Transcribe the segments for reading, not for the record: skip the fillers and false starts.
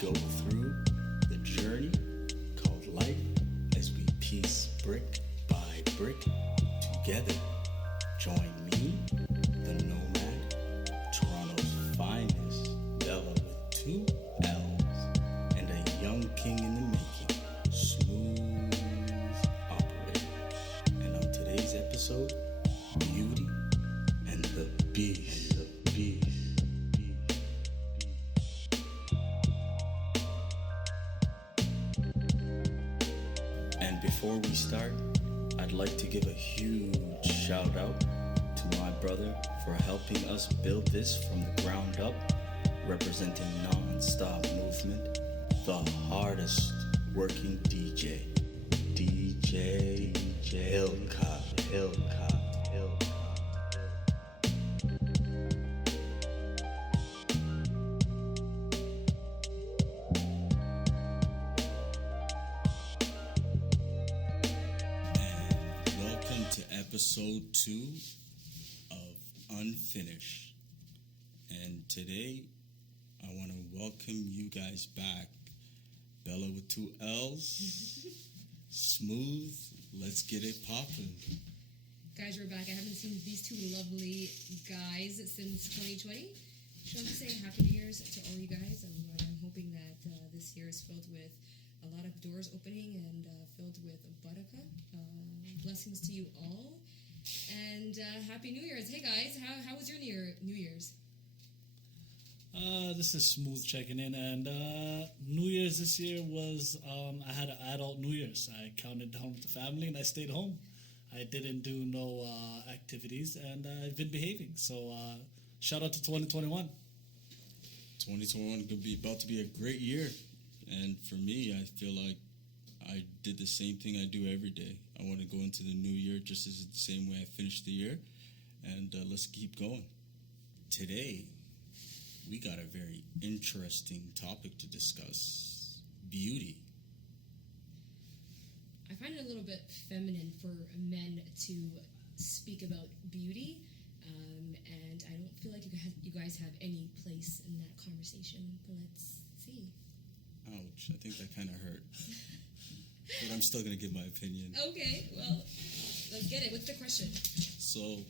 go through the journey called life as we piece brick by brick together. Join me, the nomad, Toronto's finest, Bella with 2 L's, and a young king in the making, smooth operator. And on today's episode, Beauty and the Beast. And before we start, I'd like to give a huge shout out to my brother for helping us build this from the ground up, representing non-stop movement, the hardest working DJ Hillcop. Episode 2 of Unfinished. And today, I want to welcome you guys back. Bella with 2 L's. Smooth. Let's get it poppin'. Guys, we're back. I haven't seen these 2 lovely guys since 2020. Just want to say Happy New Year's to all you guys. I'm hoping that this year is filled with a lot of doors opening and filled with barakah. Blessings to you all. And Happy New Year's. Hey guys, how was your New Year's? This is Smooth checking in, and New Year's this year was, I had an adult New Year's. I counted down with the family and I stayed home. I didn't do no activities, and I've been behaving. So shout out to 2021. 2021 could be about to be a great year. And for me, I feel like I did the same thing I do every day. I want to go into the new year just as the same way I finished the year. And let's keep going. Today, we got a very interesting topic to discuss. Beauty. I find it a little bit feminine for men to speak about beauty. And I don't feel like you guys have any place in that conversation. But let's see. Ouch, I think that kind of hurt. But I'm still going to give my opinion. Okay, well, let's get it. What's the question? So,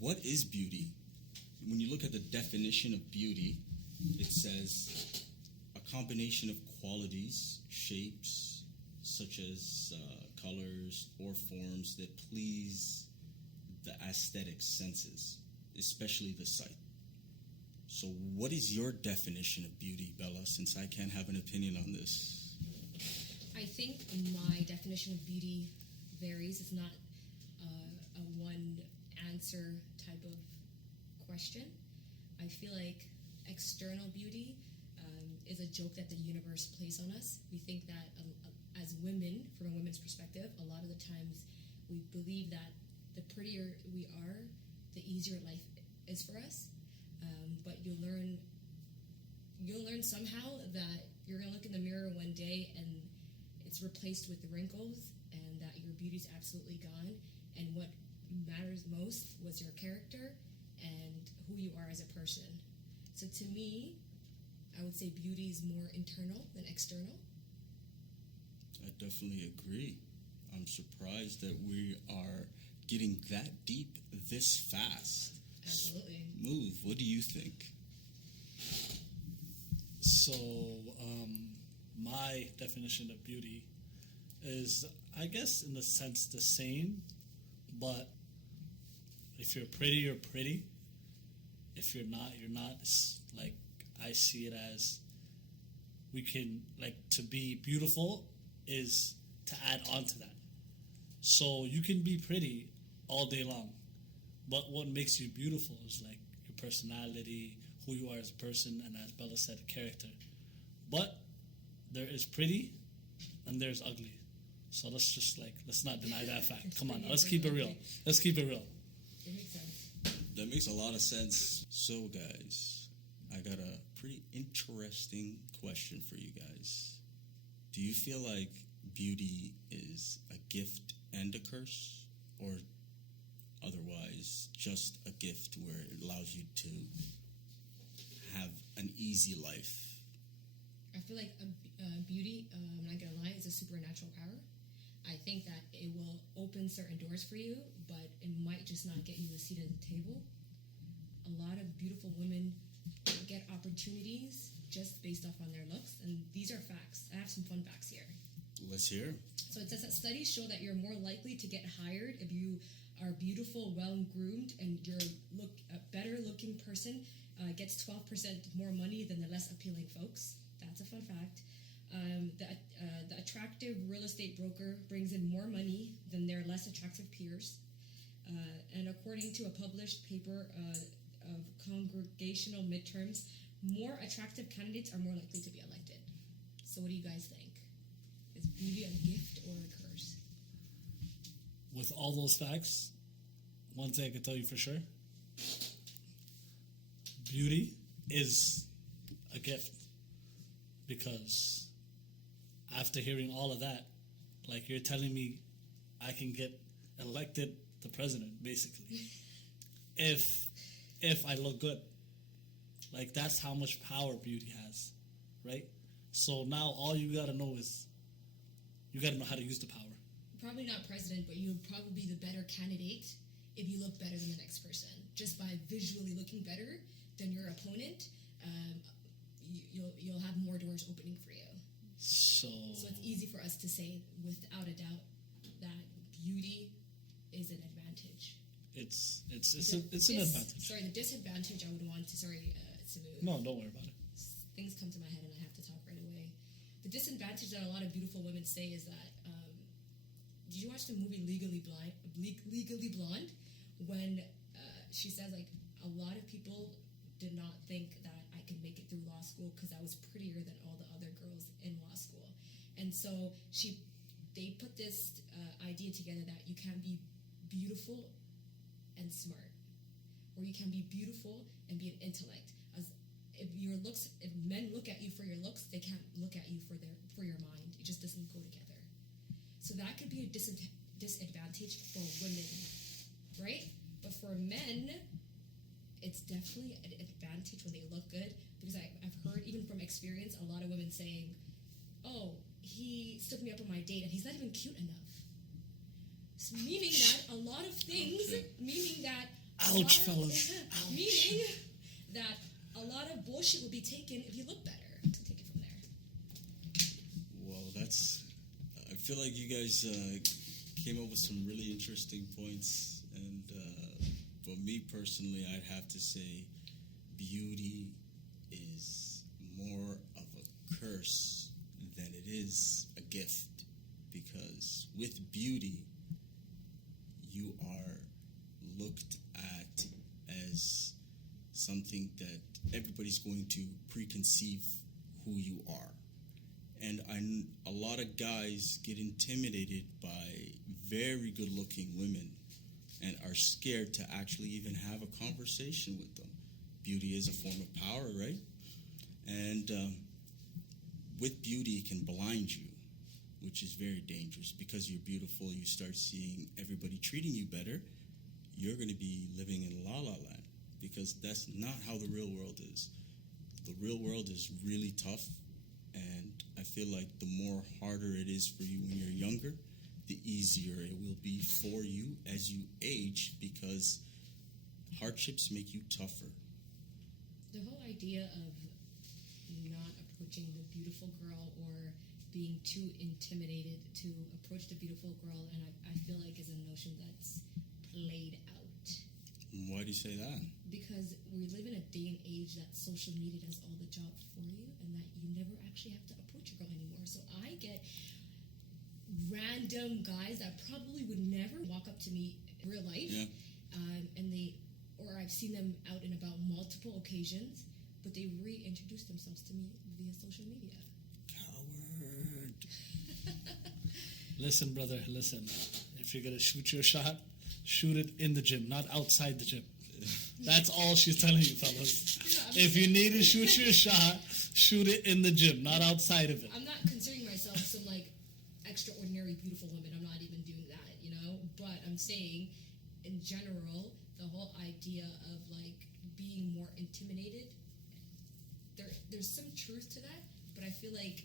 what is beauty? When you look at the definition of beauty, it says a combination of qualities, shapes, such as colors or forms that please the aesthetic senses, especially the sight. So what is your definition of beauty, Bella, since I can't have an opinion on this? I think my definition of beauty varies. It's not a one-answer type of question. I feel like external beauty is a joke that the universe plays on us. We think that as women, from a women's perspective, a lot of the times we believe that the prettier we are, the easier life is for us. But you'll learn somehow that you're going to look in the mirror one day and it's replaced with wrinkles, and that your beauty's absolutely gone, and what matters most was your character and who you are as a person. So to me, I would say beauty is more internal than external. I definitely agree. I'm surprised that we are getting that deep this fast. Absolutely. Smooth, what do you think? So, my definition of beauty is, I guess, in a sense, the same, but if you're pretty, you're pretty. If you're not, you're not. It's like, I see it as, we can, like, to be beautiful is to add on to that. So you can be pretty all day long, but what makes you beautiful is, like, your personality, who you are as a person, and as Bella said, character. But there is pretty and there's ugly. So let's not deny that fact. Come on, let's keep it real. Let's keep it real. It makes sense. That makes a lot of sense. So, guys, I got a pretty interesting question for you guys. Do you feel like beauty is a gift and a curse, or otherwise just a gift where it allows you to have an easy life? I feel like beauty, I'm not gonna lie, is a supernatural power. I think that it will open certain doors for you, but it might just not get you a seat at the table. A lot of beautiful women get opportunities just based off on their looks, and these are facts. I have some fun facts here. Let's hear. So it says that studies show that you're more likely to get hired if you are beautiful, well-groomed, and you're a better-looking person gets 12% more money than the less appealing folks. That's a fun fact. The attractive real estate broker brings in more money than their less attractive peers. And according to a published paper of congregational midterms, more attractive candidates are more likely to be elected. So what do you guys think? Is beauty a gift or a curse? With all those facts, one thing I can tell you for sure: beauty is a gift. Because after hearing all of that, like, you're telling me I can get elected the president, basically, if I look good. Like, that's how much power beauty has, right? So now all you gotta know is you gotta know how to use the power. Probably not president, but you'll probably be the better candidate if you look better than the next person. Just by visually looking better than your opponent, you'll have more doors opening for you. So it's easy for us to say, without a doubt, that beauty is an advantage. It's an advantage. Sorry, the disadvantage I would want to No, don't worry about it. Things come to my head and I have to talk right away. The disadvantage that a lot of beautiful women say is that, did you watch the movie Legally Blonde? When she says, like, a lot of people did not think that I could make it through law school because I was prettier than all the other girls in law school. And so they put this idea together that you can be beautiful and smart, or you can be beautiful and be an intellect. If men look at you for your looks, they can't look at you for your mind. It just doesn't go together. So that could be a disadvantage for women, right? But for men, it's definitely an advantage when they look good, because I've heard, even from experience, a lot of women saying, oh, he stood me up on my date and he's not even cute enough. So meaning that a lot of things, meaning that a lot of bullshit will be taken if you look better. So take it from there. Well, I feel like you guys came up with some really interesting points, and for me personally, I'd have to say beauty is more of a curse than it is a gift, because with beauty, you are looked at as something that everybody's going to preconceive who you are. And a lot of guys get intimidated by very good-looking women and are scared to actually even have a conversation with them. Beauty is a form of power, right? And with beauty, it can blind you, which is very dangerous. Because you're beautiful, you start seeing everybody treating you better, you're going to be living in la-la land, because that's not how the real world is. The real world is really tough, and I feel like the more harder it is for you when you're younger, the easier it will be for you as you age, because hardships make you tougher. The whole idea of not approaching the beautiful girl, or being too intimidated to approach the beautiful girl, and I feel like is a notion that's played out. Why do you say that? Because we live in a day and age that social media does all the job for you, and that you never actually have to approach a girl anymore. So I get random guys that probably would never walk up to me in real life, or I've seen them out and about multiple occasions, but they reintroduce themselves to me via social media. Coward. Listen, brother, listen. If you're gonna shoot your shot, shoot it in the gym, not outside the gym. That's all she's telling you, fellas. If you need to shoot your shot, shoot it in the gym, not outside of it. I'm not considering myself some, like, extraordinary beautiful woman. I'm not even doing that, you know? But I'm saying, in general, the whole idea of, like, being more intimidated, there's some truth to that, but I feel like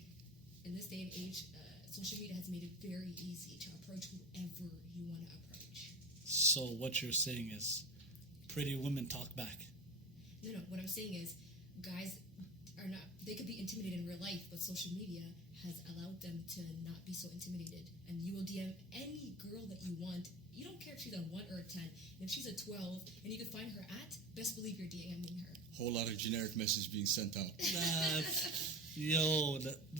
in this day and age, social media has made it very easy to approach whoever you want to approach. So what you're saying is pretty women talk back. No, what I'm saying is guys are not, they could be intimidated in real life, but social media has allowed them to not be so intimidated. And you will DM any girl that you want. You don't care if she's a 1 or a 10. If she's a 12 and you can find her at, best believe you're DMing her. Whole lot of generic messages being sent out.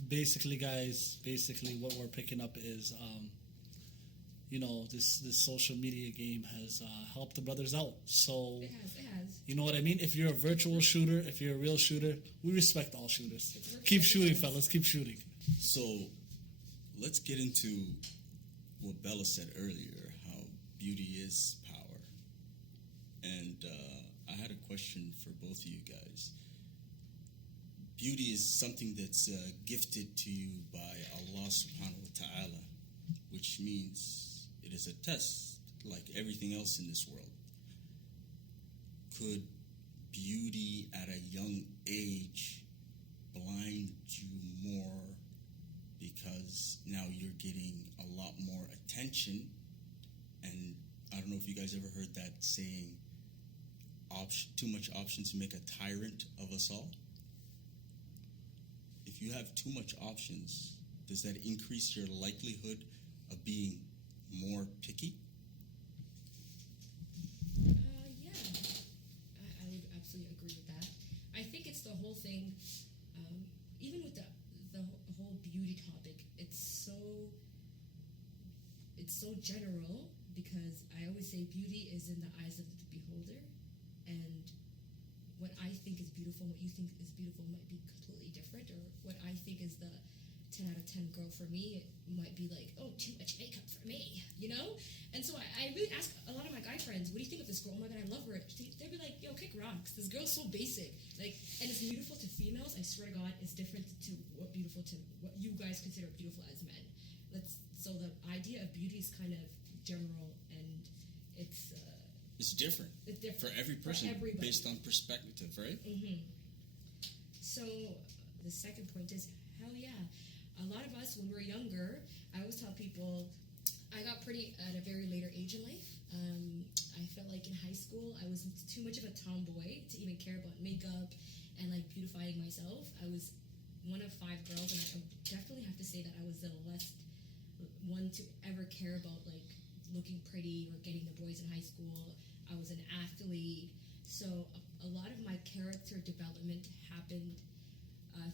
Basically, guys, what we're picking up is, this social media game has helped the brothers out. So It has. you know what I mean? If you're a virtual shooter, if you're a real shooter, we respect all shooters. Keep shooting, fellas. Keep shooting. So let's get into what Bella said earlier, how beauty is power. And I had a question for both of you guys. Beauty is something that's gifted to you by Allah subhanahu wa ta'ala, which means it is a test like everything else in this world. Could beauty at a young age blind you more because now you're getting a lot more attention? And I don't know if you guys ever heard that saying, too much options make a tyrant of us all. If you have too much options, does that increase your likelihood of being more picky? Yeah, I would absolutely agree with that. I think it's the whole thing, even with the whole beauty topic, it's so general, because I always say beauty is in the eyes of the beholder, and what I think is beautiful and what you think is beautiful might be completely different, or what I think is the 10 out of 10 girl for me, it might be like, oh, too much makeup for me, you know? And so I really ask a lot of my guy friends, what do you think of this girl? Oh my God, I love her. They'd be like, yo, kick rocks. This girl's so basic. Like, and it's beautiful to females. I swear to God, it's different to what you guys consider beautiful as men. So the idea of beauty is kind of general, and it's different. It's different for every person, for everybody, based on perspective, right? Mm-hmm. So the second point is, hell yeah. A lot of us, when we're younger, I always tell people, I got pretty at a very later age in life. I felt like in high school, I was too much of a tomboy to even care about makeup and like beautifying myself. I was one of 5 girls, and I definitely have to say that I was the last one to ever care about like looking pretty or getting the boys in high school. I was an athlete, so a lot of my character development happened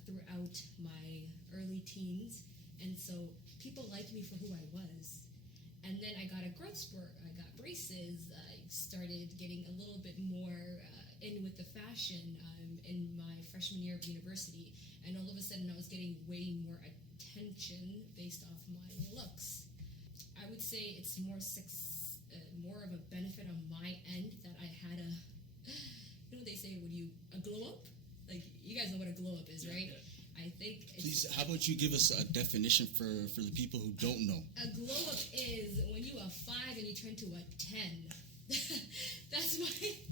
throughout my early teens, and so people liked me for who I was. And then I got a growth spurt. I got braces. I started getting a little bit more in with the fashion in my freshman year of university, and all of a sudden I was getting way more attention based off my looks. I would say it's more of a benefit on my end that I had you know what they say, a glow up? Like, you guys know what a glow up is, right? Yeah. I think Please, how about you give us a definition for the people who don't know? A glow up is when you are 5 and you turn to a 10.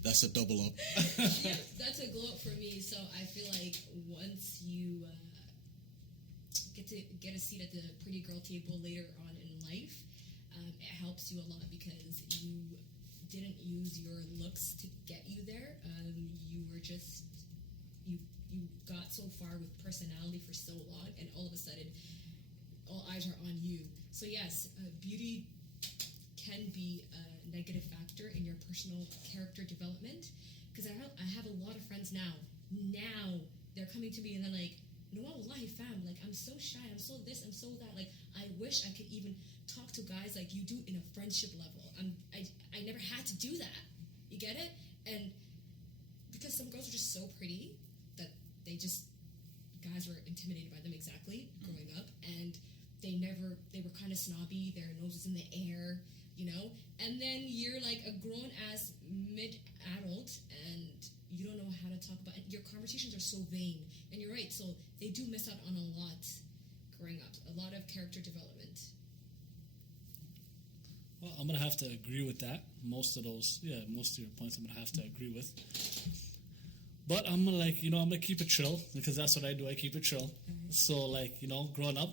That's a double up. Yeah, that's a glow up for me. So I feel like once you get a seat at the pretty girl table later on in life, it helps you a lot, because you didn't use your looks to get you there. You were just you got so far with personality for so long, and all of a sudden all eyes are on you. So yes, beauty can be a negative factor in your personal character development, because I have a lot of friends now they're coming to me and they're like, no, wallahi fam, like, I'm so shy, I'm so this, I'm so that, like, I wish I could even talk to guys like you do in a friendship level. I never had to do that. You get it? And because some girls are just so pretty that guys were intimidated by them exactly growing up, and they were kind of snobby, their nose was in the air, you know? And then you're like a grown-ass mid-adult, and you don't know how to talk about it. Your conversations are so vain. And you're right, so they do miss out on a lot growing up, a lot of character development. Well, I'm going to have to agree with that. Most of your points I'm going to have to agree with. But I'm gonna I'm gonna keep it chill because that's what I do. I keep it chill. So growing up,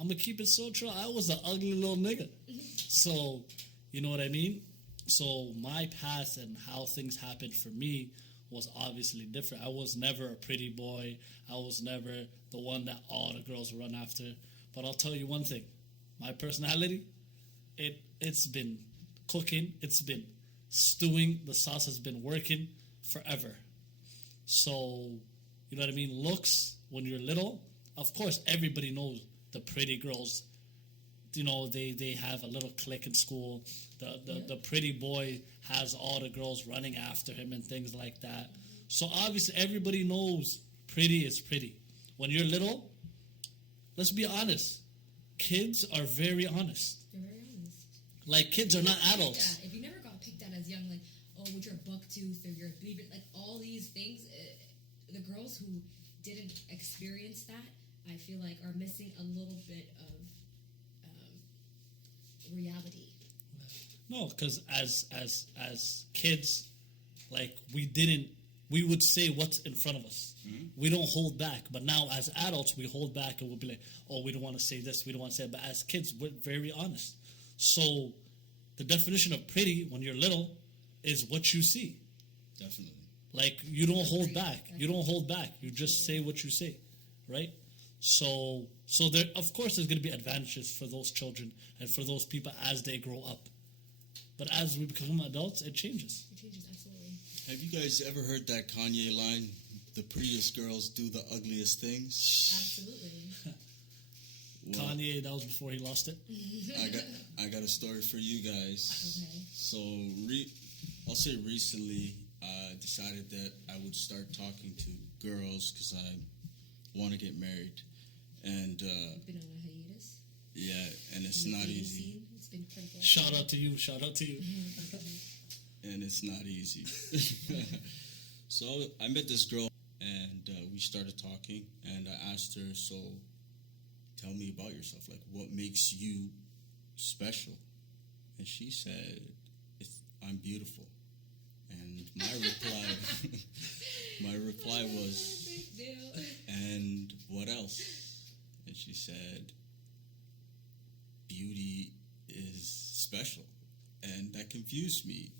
I'm gonna keep it so chill. I was an ugly little nigga. So, you know what I mean? So my past and how things happened for me was obviously different. I was never a pretty boy. I was never the one that all the girls run after. But I'll tell you one thing. My personality, it's been cooking. It's been stewing. The sauce has been working forever. So, you know what I mean? Looks, when you're little, of course, everybody knows the pretty girls. You know, they have a little clique in school. The pretty boy has all the girls running after him and things like that. So obviously everybody knows pretty is pretty. When you're little, let's be honest. Kids are very honest. They're very honest. Like, kids are not adults. If you never got picked at as young, like, oh, would you're a buck tooth or you're a beaver, like all these things, the girls who didn't experience that, I feel like are missing a little bit of reality. No, because as kids, like, we would say what's in front of us. Mm-hmm. We don't hold back. But now as adults, we hold back and we'll be like, oh, we don't want to say this, we don't want to say that. But as kids, we're very honest. So the definition of pretty when you're little is what you see. Definitely. Like, you don't hold back. You don't hold back. You just say what you say, right? So there, of course, there's going to be advantages for those children and for those people as they grow up. But as we become adults, it changes. It changes, absolutely. Have you guys ever heard that Kanye line, the prettiest girls do the ugliest things? Absolutely. Well, Kanye, that was before he lost it. I got a story for you guys. Okay. So, I'll say recently, I decided that I would start talking to girls because I want to get married. And You've been on a hiatus. Yeah, and it's not easy. It's been critical. Shout out to you. And it's not easy. So I met this girl, and we started talking, and I asked her, so tell me about yourself. Like, what makes you special? And she said, I'm beautiful. And my reply was, big deal. And what else? And she said, beauty is special. And that confused me.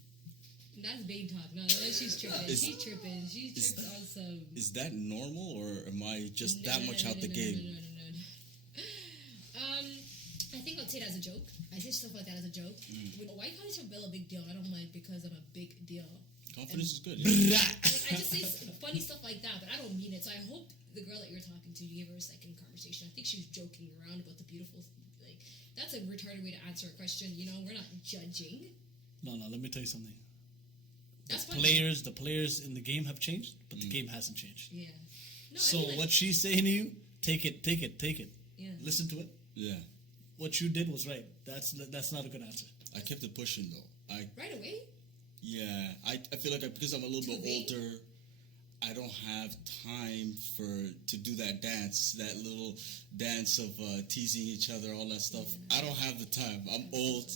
That's babe talk. No, she's tripping. She's tripping. She trips on some. Is that normal, or am I just that much out the game? No. I think I'll take it as a joke. I say stuff like that as a joke. Why you call yourself Bella a big deal? I don't mind because I'm a big deal. Confidence is good. Yeah. I just say funny stuff like that, but I don't mean it. So I hope the girl that you're talking to, you gave her a second conversation. I think she was joking around about the beautiful. Like, that's a retarded way to answer a question. You know, we're not judging. No. Let me tell you something. That's the players in the game have changed, but the game hasn't changed. Yeah. No, so I mean, like, what she's saying to you, take it. Yeah. Listen to it. Yeah. What you did was right. That's not a good answer. I kept it pushing though. Right away. Yeah, I feel like because I'm a little bit older, I don't have time to do that dance, that little dance of teasing each other, all that stuff. Yeah. I don't have the time. I'm old.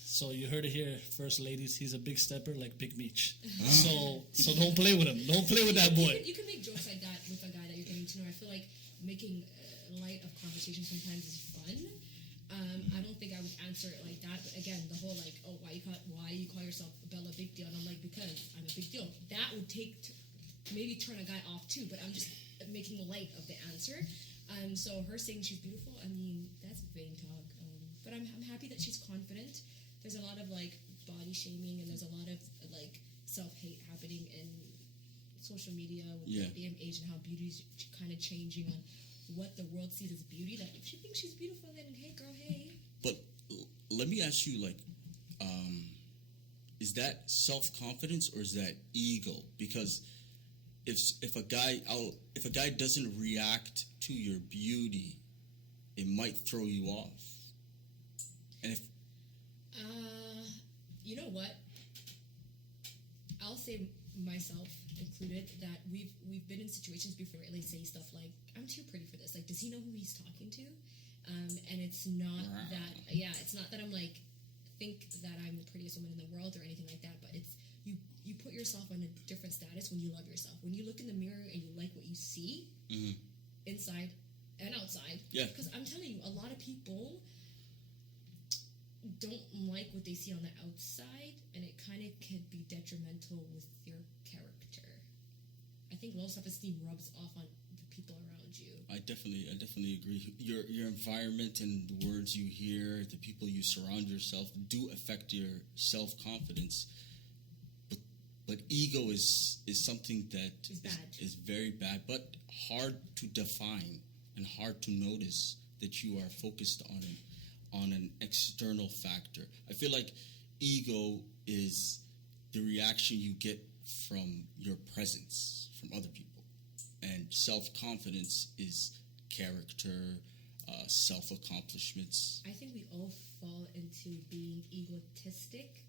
So you heard it here, first ladies. He's a big stepper like Big Meech. So don't play with him. Don't play with that boy. You can make jokes like that with a guy that you're getting to know. I feel like making light of conversation sometimes is fun. I don't think I would answer it like that. But again, the whole like, oh, why do you call yourself Bella Big Deal? And I'm like, because I'm a big deal. That would maybe turn a guy off too. But I'm just making light of the answer. So her saying she's beautiful, I mean, that's vain talk. But I'm happy that she's confident. There's a lot of like body shaming and there's a lot of like self-hate happening in social media with the day and age and how beauty is kind of changing on what the world sees as beauty. That if she thinks she's beautiful, then hey girl, hey. But let me ask you, like, is that self-confidence or is that ego? Because if a guy doesn't react to your beauty, it might throw you off. And if you know what, I'll say myself included that we've been in situations before where they say stuff like, I'm too pretty for this. Like, does he know who he's talking to? And it's not that, it's not that I'm like, think that I'm the prettiest woman in the world or anything like that, but it's, you put yourself on a different status when you love yourself. When you look in the mirror and you like what you see, inside and outside. Yeah. Because I'm telling you, a lot of people don't like what they see on the outside, and it kind of could be detrimental with your character. I think low self-esteem rubs off on the people around you. I definitely agree. Your environment and the words you hear, the people you surround yourself do affect your self-confidence. But ego is something that is very bad, but hard to define and hard to notice that you are focused on an external factor. I feel like ego is the reaction you get from your presence, from other people. And self-confidence is character, self-accomplishments. I think we all fall into being egotistic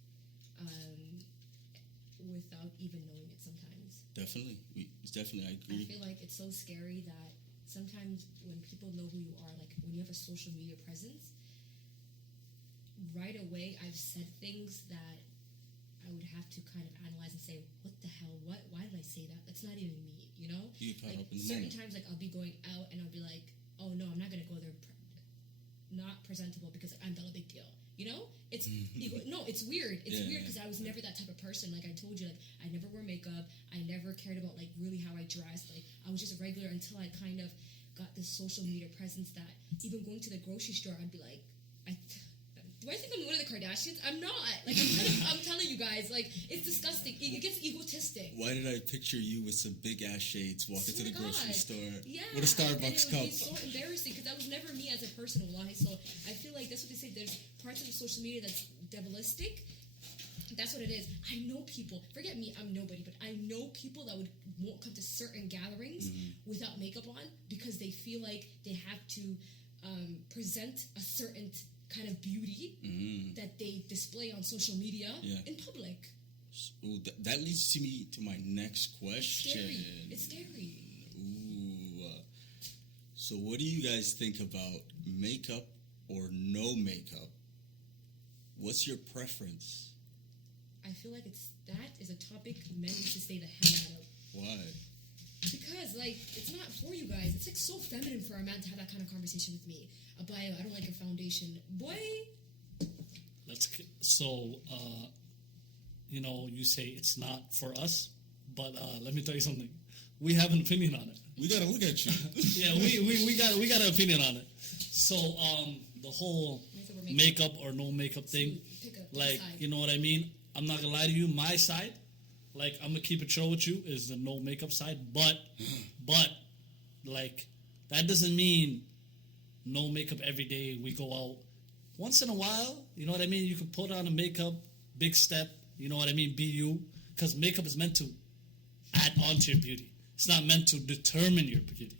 without even knowing it sometimes. Definitely. I agree. I feel like it's so scary that sometimes when people know who you are, like when you have a social media presence, right away I've said things that I would have to kind of analyze and say, what the hell? Why did I say that? That's not even me, you know? You get caught like up in the certain moment. times, like I'll be going out and I'll be like, oh no, I'm not gonna go there not presentable because I'm not a big deal. You know, it's no, it's weird. It's weird because I was never that type of person. Like I told you, like I never wore makeup. I never cared about like really how I dressed. Like I was just a regular until I kind of got this social media presence that even going to the grocery store, I'd be like, do I think I'm one of the Kardashians? I'm not. Like I'm telling you guys, like it's disgusting. It gets egotistic. Why did I picture you with some big ass shades walking to the grocery store with a Starbucks cup? It would be so embarrassing because that was never me as a person. Wallahi. So I feel like that's what they say. There's parts of the social media that's devilistic. That's what it is. I know people. Forget me. I'm nobody, but I know people that won't come to certain gatherings without makeup on because they feel like they have to present a certain kind of beauty that they display on social media in public. Ooh, that leads to my next question. It's scary. Ooh. So what do you guys think about makeup or no makeup? What's your preference? I feel like that is a topic men need to stay the hell out of. Why? Because, like, it's not for you guys. It's, like, so feminine for a man to have that kind of conversation with me. I don't like your foundation. Boy. You say it's not for us, but let me tell you something. We have an opinion on it. We gotta look at you. Yeah, we got an opinion on it. So, the whole makeup or no makeup thing, like, you know what I mean? I'm not gonna lie to you, my side, like, I'm gonna keep it chill with you, is the no makeup side, but, like, that doesn't mean no makeup every day, we go out. Once in a while, you know what I mean? You can put on a makeup, big step, you know what I mean? Be you, because makeup is meant to add on to your beauty. It's not meant to determine your beauty,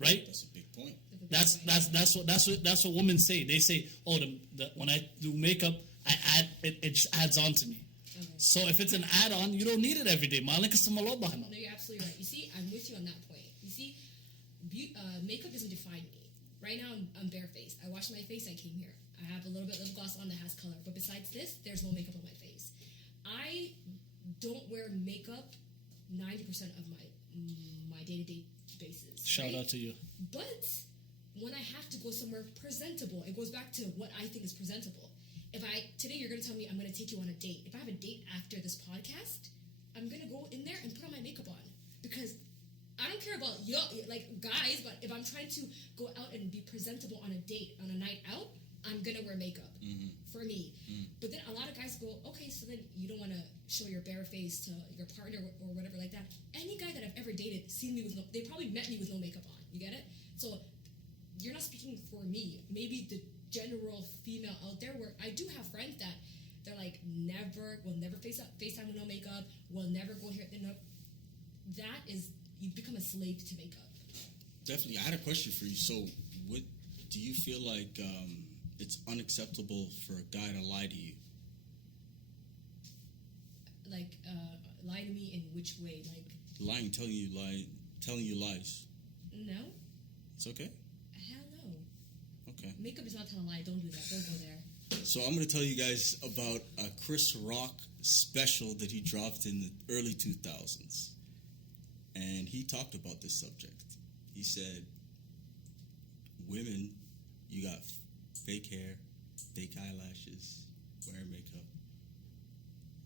right? That's a big point. That's what women say. They say, oh, when I do makeup, it just adds on to me. Okay. So if it's an add-on, you don't need it every day. No, you're absolutely right. You see, I'm with you on that point. You see, makeup doesn't define me. Right now, I'm barefaced. I washed my face. I came here. I have a little bit of lip gloss on that has color. But besides this, there's no makeup on my face. I don't wear makeup 90% of my day-to-day basis. Shout out to you. But when I have to go somewhere presentable, it goes back to what I think is presentable. Today you're going to tell me I'm going to take you on a date. If I have a date after this podcast, I'm going to go in there and put on my makeup on. Because I don't care about guys, but if I'm trying to go out and be presentable on a date, on a night out, I'm going to wear makeup for me. But then a lot of guys go, okay, so then you don't want to show your bare face to your partner or whatever like that. Any guy that I've ever dated they probably met me with no makeup on. You get it? So you're not speaking for me. Maybe the general female out there where I do have friends that they're like, we'll never FaceTime with no makeup. We'll never go here. That is, you become a slave to makeup. Definitely. I had a question for you. So what do you feel like it's unacceptable for a guy to lie to you? Like, lie to me in which way? Like lying, telling you lies. No. It's okay? Hell no. Okay. Makeup is not telling a lie. Don't do that. Don't go there. So I'm going to tell you guys about a Chris Rock special that he dropped in the early 2000s. And he talked about this subject. He said, women, you got fake hair, fake eyelashes, wearing makeup.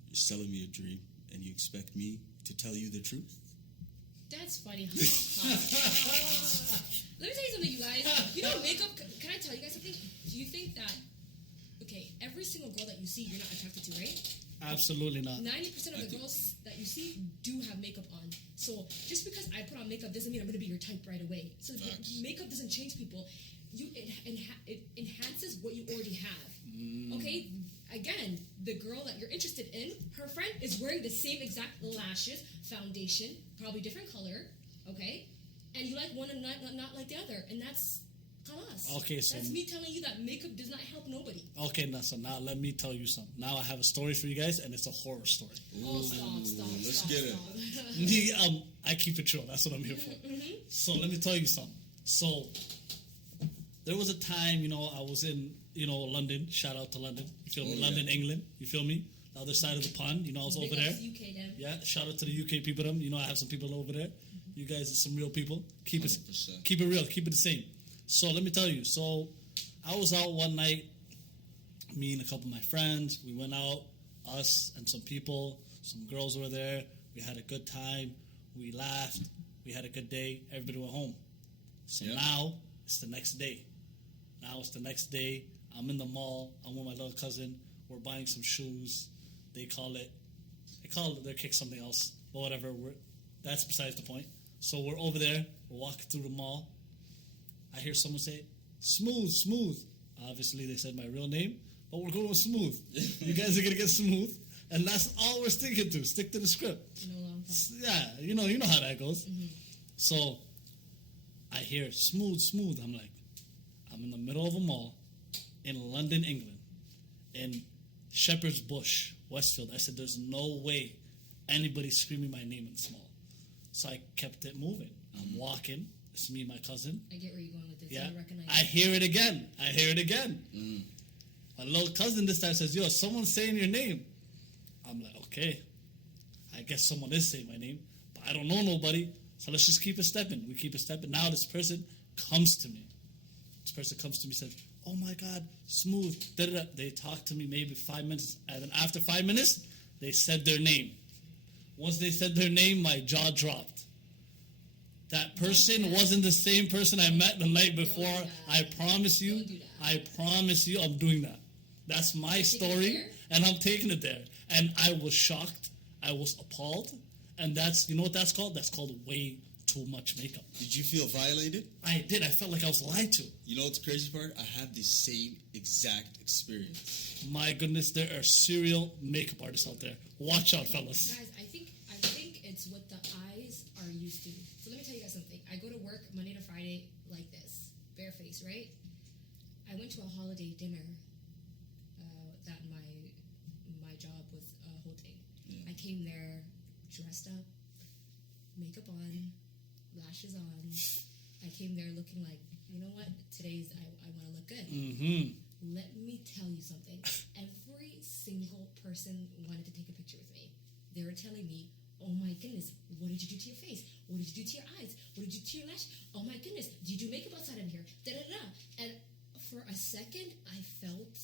You're selling me a dream, and you expect me to tell you the truth? That's funny. Let me tell you something, you guys. You know, makeup, can I tell you guys something? Do you think that, okay, every single girl that you see, you're not attracted to, right? Absolutely not. 90% of the girls that you see do have makeup on. So just because I put on makeup doesn't mean I'm going to be your type right away. So makeup doesn't change people. It enhances what you already have. Okay? Again, the girl that you're interested in, her friend is wearing the same exact lashes, foundation, probably different color, okay? And you like one and not like the other. And that's Kalas. Okay, so that's me telling you that makeup does not help nobody. Okay, so now let me tell you something. Now I have a story for you guys, and it's a horror story. Stop. Let's get it. I keep it true. That's what I'm here for. So let me tell you something. So there was a time, I was in, London. Shout out to London. You feel me? London, England. You feel me? The other side of the pond. I was over there. UK then. Yeah. Shout out to the UK people. Them. I have some people over there. You guys are some real people. Keep 100%. it real. Keep it the same. So let me tell you. So I was out one night. Me and a couple of my friends. We went out. Us and some people. Some girls were there. We had a good time. We laughed. We had a good day. Everybody went home. So now it's the next day. I'm in the mall. I'm with my little cousin. We're buying some shoes. They call it their kick something else. But whatever. That's besides the point. So we're over there. We're walking through the mall. I hear someone say, Smooth. Obviously, they said my real name. But we're going with Smooth. You guys are going to get Smooth. And that's all we're sticking to. Stick to the script. No long time. Yeah, you know how that goes. So I hear Smooth. I'm like, I'm in the middle of a mall in London, England, in Shepherd's Bush, Westfield. I said, there's no way anybody's screaming my name in small. So I kept it moving. I'm walking. It's me and my cousin. I get where you're going with this. Yeah. I recognize I hear it again. My little cousin this time says, yo, someone's saying your name. I'm like, okay. I guess someone is saying my name, but I don't know nobody. So let's just keep it stepping. We keep it stepping. Now this person comes to me. Says, oh my God, Smooth. Da-da-da. They talked to me maybe 5 minutes. And then after 5 minutes, they said their name. Once they said their name, my jaw dropped. That person wasn't the same person I met the night before. I promise you, I'm doing that. That's my story, and I'm taking it there. And I was shocked. I was appalled. And that's, you know what that's called? That's called way too much makeup. Did you feel violated? I did. I felt like I was lied to. You know what's the crazy part? I have the same exact experience. My goodness, there are serial makeup artists out there. Watch out, fellas. Guys, I think it's what the eyes are used to. So let me tell you guys something. I go to work Monday to Friday like this, bare face, right? I went to a holiday dinner that my job was holding. Yeah. I came there dressed up, makeup on, lashes on. I came there looking like, you know what? Today's I want to look good. Let me tell you something. Every single person wanted to take a picture with me. They were telling me, oh my goodness, what did you do to your face? What did you do to your eyes? What did you do to your lash? Oh my goodness, did you do makeup outside of here? Da-da-da. And for a second, I felt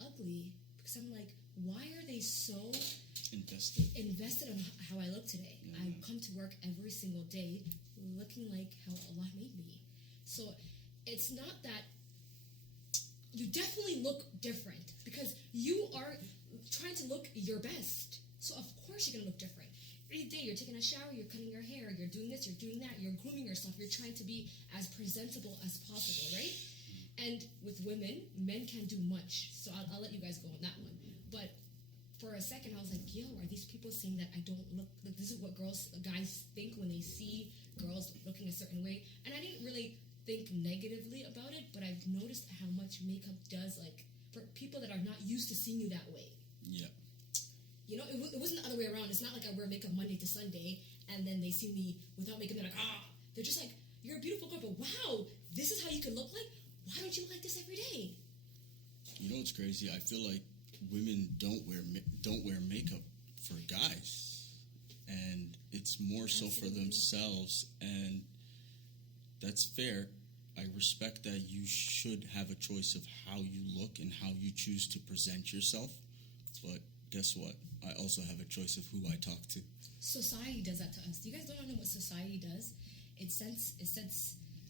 ugly because I'm like, why are they so invested in how I look today? I come to work every single day looking like how Allah made me. So it's not that you definitely look different because you are trying to look your best. So of course you're going to look different. Every day you're taking a shower, you're cutting your hair, you're doing this, you're doing that, you're grooming yourself, you're trying to be as presentable as possible, right? And with women, men can't do much. So I'll let you guys go on that one. But for a second, I was like, yo, are these people saying that I don't look, like this is what guys think when they see girls looking a certain way? And I didn't really think negatively about it, but I've noticed how much makeup does, like, for people that are not used to seeing you that way. Yeah. You know, it wasn't the other way around. It's not like I wear makeup Monday to Sunday, and then they see me without makeup, they're like, They're just like, you're a beautiful girl, but wow, this is how you can look like? Why don't you look like this every day? You know what's crazy? I feel like women don't wear makeup for guys, and it's more so for themselves, and that's fair. I respect that you should have a choice of how you look and how you choose to present yourself, but guess what? I also have a choice of who I talk to. Society does that to us. You guys don't know what society does. It sets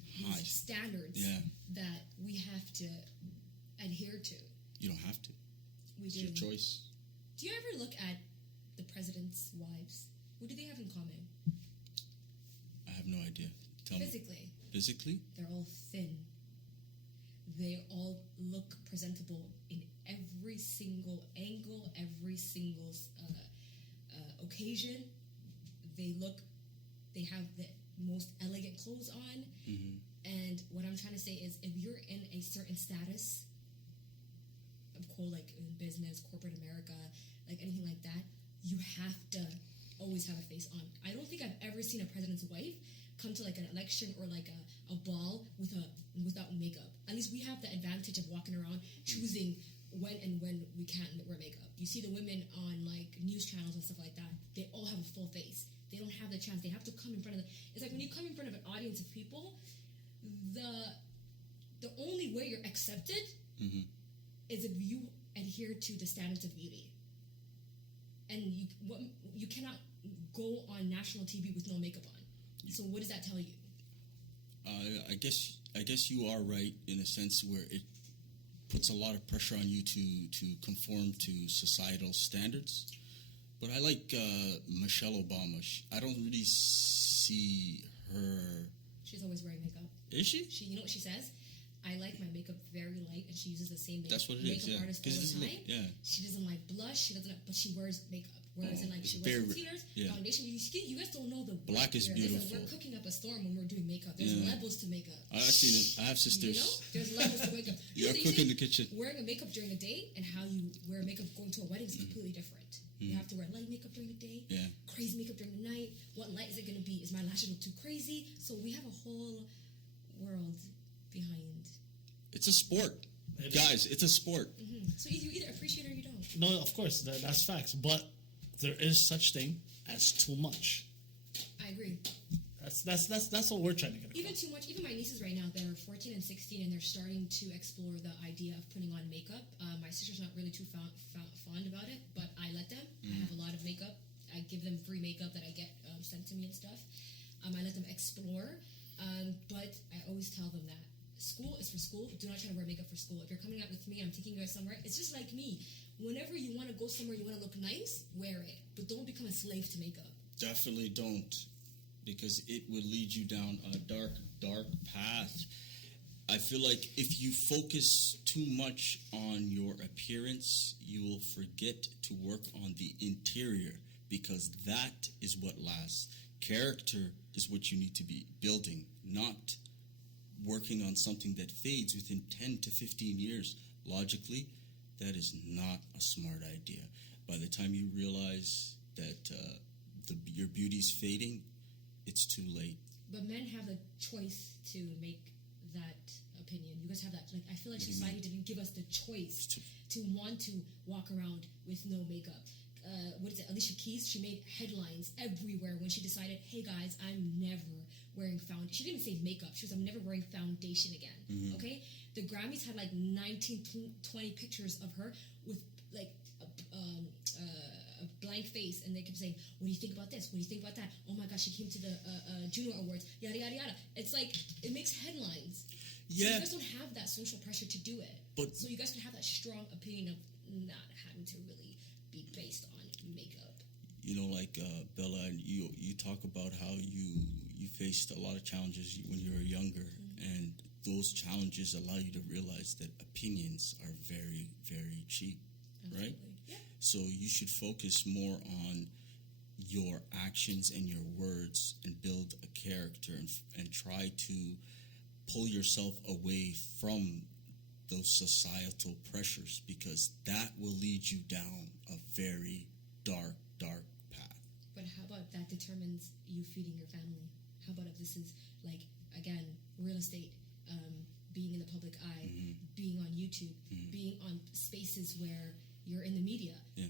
these standards that we have to adhere to. You don't have to. It's your choice. Do you ever look at the president's wives? What do they have in common? I have no idea. Tell me. Physically? They're all thin. They all look presentable in every single angle, every single occasion. They have the most elegant clothes on. Mm-hmm. And what I'm trying to say is, if you're in a certain status, like in business, corporate America, like anything like that, you have to always have a face on. I don't think I've ever seen a president's wife come to like an election or like a ball without makeup. At least we have the advantage of walking around choosing when we can wear makeup. You see the women on like news channels and stuff like that, they all have a full face. They don't have the chance. They have to come in front of it's like when you come in front of an audience of people, the only way you're accepted is if you adhere to the standards of beauty. And you cannot go on national TV with no makeup on. So what does that tell you? I guess you are right in a sense where it puts a lot of pressure on you to conform to societal standards. But I like Michelle Obama. I don't really see her. She's always wearing makeup. Is she? You know what she says? I like my makeup very light, and she uses the same makeup. That's what it is, yeah. Artist all the time. She doesn't like blush. But she wears makeup. Whereas she wears concealers, foundation. You guys don't know the black is beautiful. We're cooking up a storm when we're doing makeup. There's levels to makeup. I've seen it. I have sisters. You know, there's levels to makeup. You're cooking in the kitchen. Wearing a makeup during the day and how you wear makeup going to a wedding is completely different. You have to wear light makeup during the day, crazy makeup during the night. What light is it going to be? Is my lashes look too crazy? So we have a whole world behind. It's a sport. Guys, it's a sport. So you either appreciate it or you don't. No, of course, that's facts. But there is such thing as too much. I agree. That's what we're trying to get across. Even too much. Even my nieces right now, they're 14 and 16, and they're starting to explore the idea of putting on makeup. My sister's not really too fond about it, but I let them. I have a lot of makeup. I give them free makeup that I get sent to me and stuff. I let them explore, but I always tell them that school is for school. Do not try to wear makeup for school. If you're coming out with me, I'm taking you guys somewhere. It's just like me. Whenever you want to go somewhere, you want to look nice, wear it. But don't become a slave to makeup. Definitely don't, because it will lead you down a dark, dark path. I feel like if you focus too much on your appearance, you will forget to work on the interior, because that is what lasts. Character is what you need to be building, not working on something that fades within 10 to 15 years. Logically, that is not a smart idea. By the time you realize that your beauty's fading, it's too late. But men have the choice to make that opinion. You guys have that. Like, I feel like society didn't give us the choice to want to walk around with no makeup. Alicia Keys, she made headlines everywhere when she decided, hey guys, I'm never wearing foundation. She didn't even say makeup. She was, I'm never wearing foundation again. Okay? The Grammys had like 19, 20 pictures of her with like a blank face, and they kept saying, what do you think about this? What do you think about that? Oh my gosh, she came to the Juno Awards, yada, yada, yada. It's like, it makes headlines. So you guys don't have that social pressure to do it. So you guys can have that strong opinion of not having to really be based on makeup. You know, like Bella, you talk about how you faced a lot of challenges when you were younger, and those challenges allow you to realize that opinions are very, very cheap. Absolutely. Right? Yeah. So you should focus more on your actions and your words and build a character and try to pull yourself away from those societal pressures, because that will lead you down a very dark, dark path. But how about that determines you feeding your family? How about if this is, like, again, real estate, being in the public eye, being on YouTube, being on spaces where you're in the media. Yeah.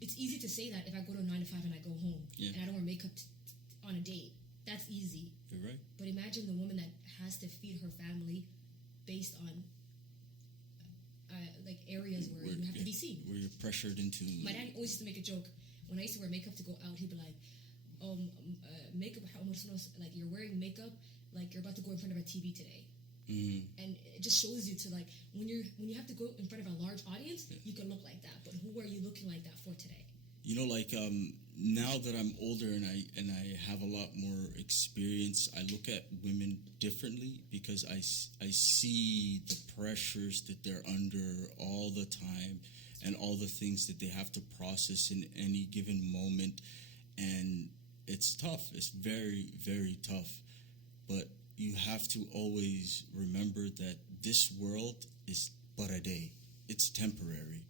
It's easy to say that if I go to a 9 to 5 and I go home Yeah. and I don't wear makeup on a date. That's easy. You're right. But imagine the woman that has to feed her family based on like areas where you have to be seen. Where you're pressured into. My dad always used to make a joke. When I used to wear makeup to go out, he'd be like, makeup, like you're wearing makeup like you're about to go in front of a TV today. And it just shows you to like when you have to go in front of a large audience, you can look like that. But who are you looking like that for today? You know, like now that I'm older and I have a lot more experience, I look at women differently because I see the pressures that they're under all the time and all the things that they have to process in any given moment. And it's tough. It's very, very tough. But you have to always remember that this world is but a day. It's temporary.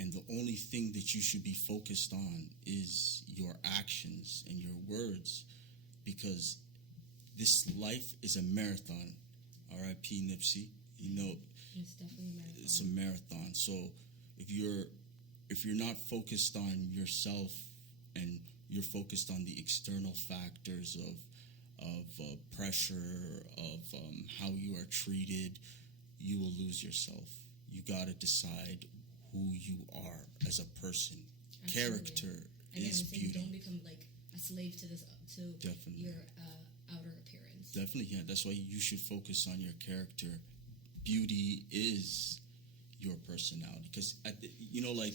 And the only thing that you should be focused on is your actions and your words, because this life is a marathon. R.I.P. Nipsey. You know, It's definitely a marathon. it's a marathon. So if you're not focused on yourself and you're focused on the external factors of pressure, of how you are treated, you will lose yourself. You got to decide who you are as a person. Absolutely. Character Again, is I'm saying beauty. don't become like a slave to this Definitely. your outer appearance. Definitely, yeah. That's why you should focus on your character. Beauty is your personality, because like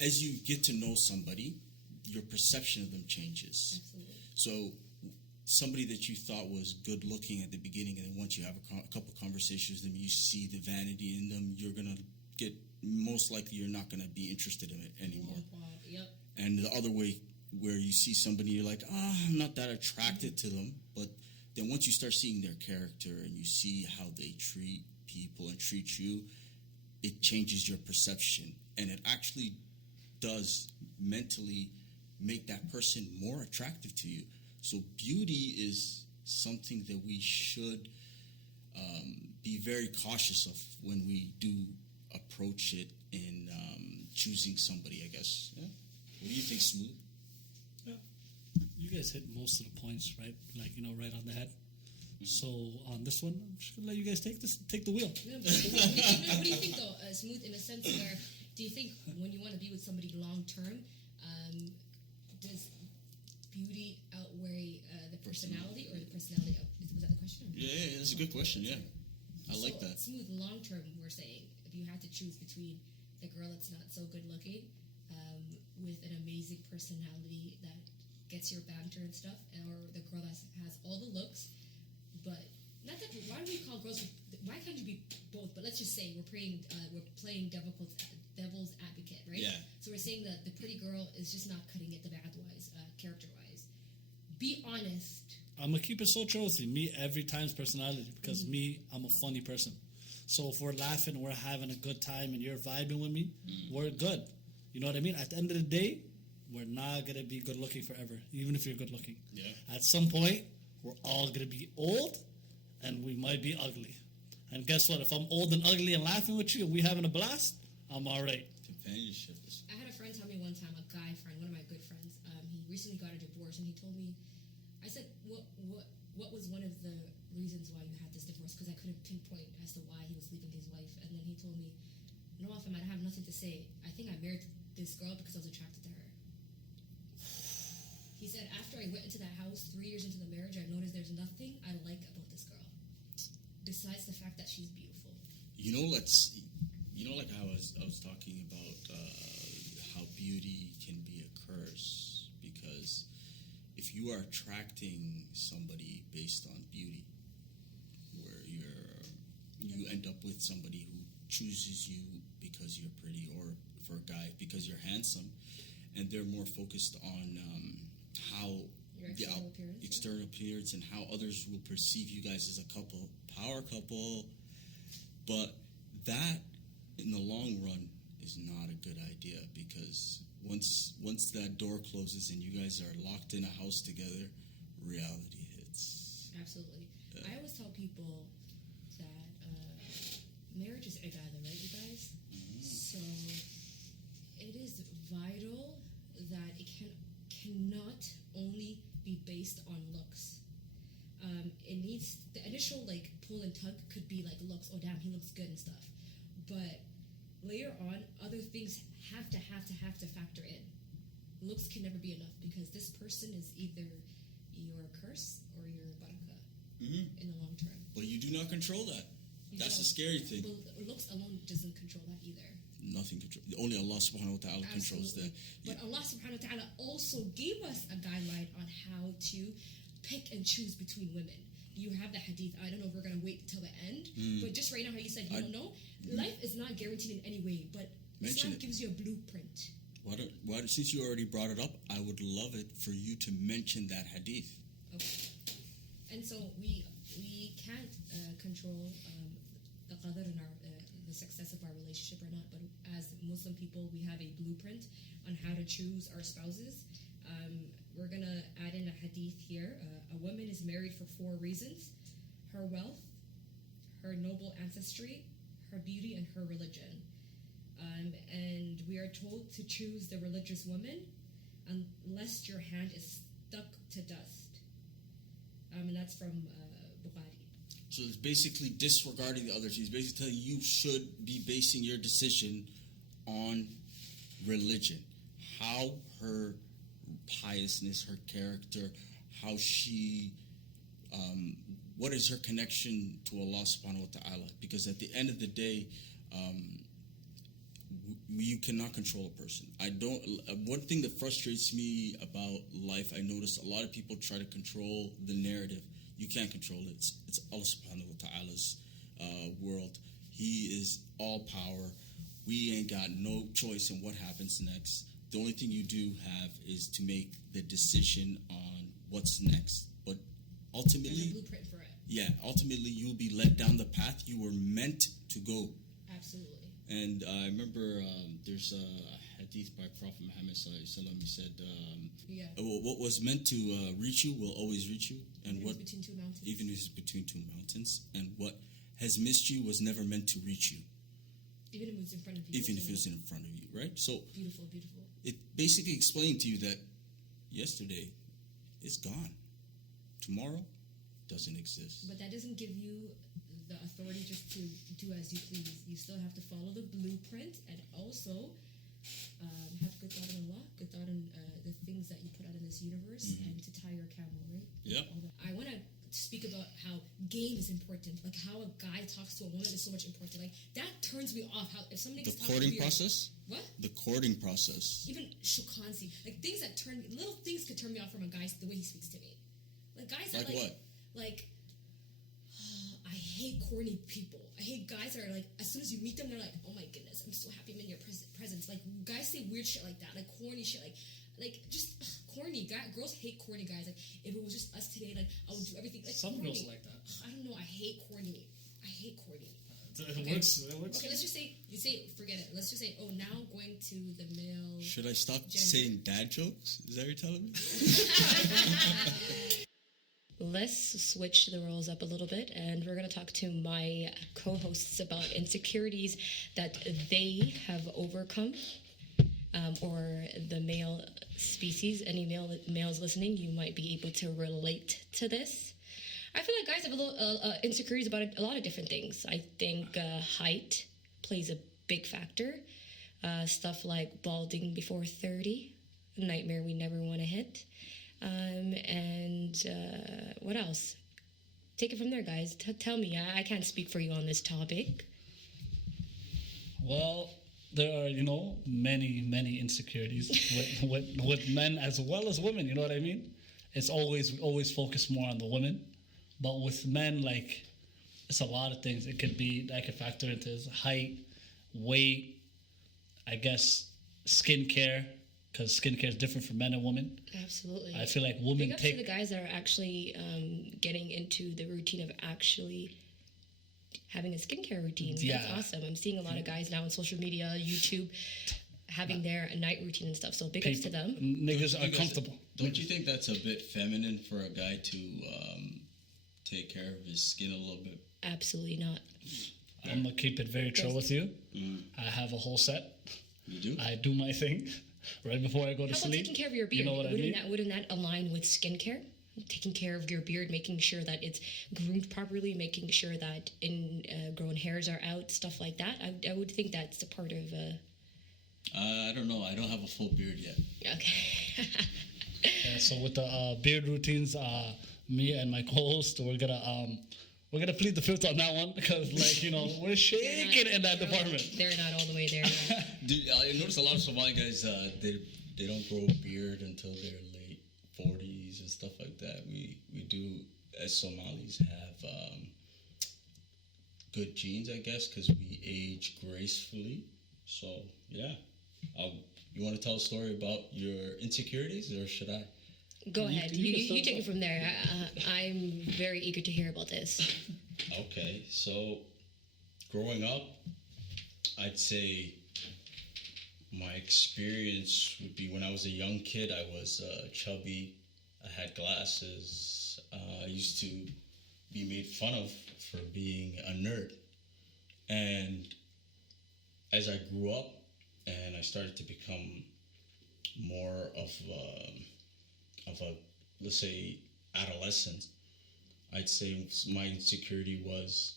as you get to know somebody, your perception of them changes. Absolutely. So somebody that you thought was good looking at the beginning, and then once you have a couple conversations with them, you see the vanity in them, you're gonna get, most likely you're not gonna be interested in it anymore. Yep. And the other way, where you see somebody, you're like, I'm not that attracted to them. But then once you start seeing their character and you see how they treat people and treat you, it changes your perception. And it actually does mentally make that person more attractive to you. So beauty is something that we should be very cautious of when we do approach it in choosing somebody, I guess. Yeah? What do you think, Smooth? Yeah. You guys hit most of the points, right? Like, right on the head. So on this one, I'm just gonna let you guys take the wheel. No, but what do you think though, Smooth, in a sense where, do you think when you want to be with somebody long term, does beauty outweigh the personality, or the personality was that the question? Yeah, that's a good question, yeah. I like that. Smooth, long term, we're saying, if you had to choose between the girl that's not so good looking, with an amazing personality that gets your banter and stuff, or the girl that has all the looks, but not that. Why do we call girls? Why can't you be both? But let's just say we're playing devil's advocate, right? Yeah. So we're saying that the pretty girl is just not cutting it, the bad wise, character wise. Be honest. I'm gonna keep it so true with you. Me every time's personality, because me, I'm a funny person. So if we're laughing, we're having a good time, and you're vibing with me, we're good. You know what I mean? At the end of the day, we're not gonna be good looking forever, even if you're good looking. Yeah. At some point, we're all gonna be old, and we might be ugly. And guess what? If I'm old and ugly and laughing with you, and we having a blast, I'm all right. Companionship is... I had a friend tell me one time, a guy friend, one of my good friends, he recently got a divorce, and he told me, I said, what was one of the reasons why you had this divorce? Because I couldn't pinpoint as to why he was leaving his wife. And then he told me, no, I have nothing to say. I think I married this girl because I was attracted to her. He said, after I went into that house 3 years into the marriage, I noticed there's nothing I like about this girl besides the fact that she's beautiful. Like how I was talking about how beauty can be a curse, because if you are attracting somebody based on beauty, where you end up with somebody who chooses you because you're pretty, or for a guy because you're handsome, and they're more focused on how Your external appearance, external appearance and how others will perceive you guys as a couple, power couple. But that, in the long run, is not a good idea, because once that door closes and you guys are locked in a house together, reality hits. Absolutely. I always tell people that marriage is either, right, you guys? So initial like pull and tug could be like looks. Oh damn, he looks good and stuff. But later on, other things have to factor in. Looks can never be enough because this person is either your curse or your barakah in the long term. But you do not control that. That's the scary thing. But looks alone doesn't control that either. Nothing control. Only Allah subhanahu wa ta'ala controls that. But Allah subhanahu wa ta'ala also gave us a guideline on how to pick and choose between women. You have the hadith. I don't know if we're going to wait till the end. But just right now, how you said you don't know. Life is not guaranteed in any way. But Islam gives you a blueprint. Why, since you already brought it up, I would love it for you to mention that hadith. Okay. And so we can't control the qadr and the success of our relationship or not, but as Muslim people, we have a blueprint on how to choose our spouses. We're going to add in a hadith here. A woman is married for 4 reasons: her wealth, her noble ancestry, her beauty, and her religion. And we are told to choose the religious woman unless your hand is stuck to dust. And that's from Bukhari. So it's basically disregarding the others. He's basically telling you should be basing your decision on religion. How her piousness, her character, how she, what is her connection to Allah subhanahu wa ta'ala? Because at the end of the day, you cannot control a person. One thing that frustrates me about life, I notice a lot of people try to control the narrative. You can't control it. It's Allah subhanahu wa ta'ala's world. He is all power. We ain't got no choice in what happens next. The only thing you do have is to make the decision on what's next. But ultimately, there's a blueprint for it. Yeah, ultimately you'll be led down the path you were meant to go. Absolutely. And I remember there's a hadith by Prophet Muhammad sallallahu alaihi wasallam. He said, "What was meant to reach you will always reach you, and even what between 2 mountains, even if it's between 2 mountains, and what has missed you was never meant to reach you, even if it was in front of you. Even if it was in front of you, right? So beautiful. It basically explained to you that yesterday is gone, tomorrow doesn't exist. But that doesn't give you the authority just to do as you please. You still have to follow the blueprint and also have good thought in Allah, good thought in the things that you put out in this universe, and to tie your camel, right? Yeah. I want to speak about how game is important, like how a guy talks to a woman is so much important. Like that turns me off. How if somebody The courting process? What? The courting process. Even shukansi, like things that little things could turn me off from a guy, the way he speaks to me. Like guys that like what? Like, I hate corny people. I hate guys that are like, as soon as you meet them, they're like, oh my goodness, I'm so happy I'm in your presence. Like, guys say weird shit like that, like corny shit, like just corny. Girls hate corny guys. Like, if it was just us today, like, I would do everything. Like, some corny. girls like that. I don't know. I hate corny. It works. Okay, let's just say, forget it. Let's just say, oh, now going to the male. Should I stop gender. saying dad jokes? Is that what you're telling me? Let's switch the roles up a little bit, and we're going to talk to my co-hosts about insecurities that they have overcome, or the male species. Any males listening, you might be able to relate to this. I feel like guys have a little insecurities about a lot of different things. I think height plays a big factor. Stuff like balding before 30, a nightmare we never want to hit. And what else? Take it from there, guys. Tell me. I can't speak for you on this topic. Well, there are, many insecurities with men as well as women. You know what I mean? It's always focused more on the women, but with men, like, it's a lot of things. It could be that could factor into his height, weight, I guess, skincare. Because skincare is different for men and women. Absolutely. I feel like women Big up to the guys that are actually getting into the routine of actually having a skincare routine. Yeah. That's awesome. I'm seeing a lot of guys now on social media, YouTube, having their night routine and stuff. So big ups to them. Niggas are comfortable. Don't you think that's a bit feminine for a guy to take care of his skin a little bit? Absolutely not. I'm going to keep it very true with you. I have a whole set. You do? I do my thing right before I go to How about sleep. taking care of your beard? You know what I mean? Wouldn't that align with skincare? taking care of your beard, making sure that it's groomed properly, making sure that ingrown hairs are out, stuff like that. I would think that's a part of. I don't know. I don't have a full beard yet. Okay. Yeah, so with the beard routines, me and my co-host, we're gonna plead the fifth on that one because, like, you know, we're shaking in that department. They're not all the way there yet. Dude, I noticed a lot of Somali guys. They don't grow a beard until their late 40s and stuff like that. We do, as Somalis, have good genes, I guess, because we age gracefully. So yeah, you want to tell a story about your insecurities, or should I? Go ahead. You take it from there. I'm very eager to hear about this. Okay, so growing up, I'd say my experience would be when I was a young kid. I was chubby. I had glasses. I used to be made fun of for being a nerd. And as I grew up and I started to become more of a, let's say, adolescent, I'd say my insecurity was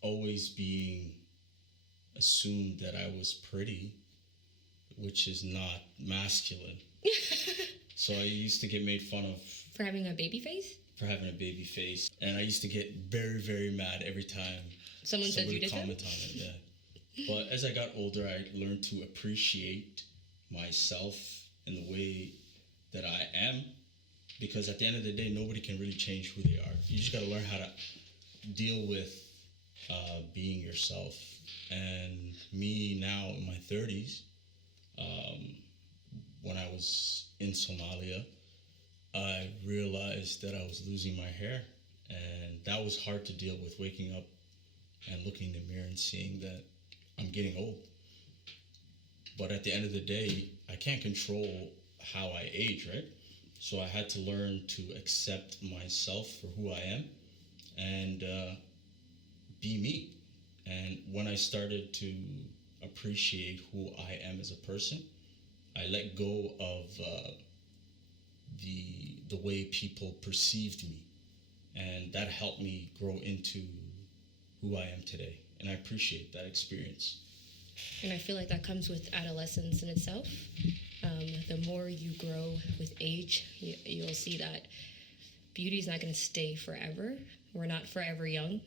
always being assumed that I was pretty, which is not masculine. So I used to get made fun of For having a baby face? for having a baby face, and I used to get very, very mad every time Someone said you somebody did that? comment on it. Yeah, but as I got older, I learned to appreciate myself in the way that I am, because at the end of the day, nobody can really change who they are. You just got to learn how to deal with being yourself. And me now in my 30s, when I was in Somalia, I realized that I was losing my hair, and that was hard to deal with, waking up and looking in the mirror and seeing that I'm getting old. But at the end of the day, I can't control how I age, right? So I had to learn to accept myself for who I am and be me. And when I started to appreciate who I am as a person, I let go of the way people perceived me, and that helped me grow into who I am today. And I appreciate that experience. And I feel like that comes with adolescence in itself. The more you grow with age, you'll see that beauty is not going to stay forever. We're not forever young.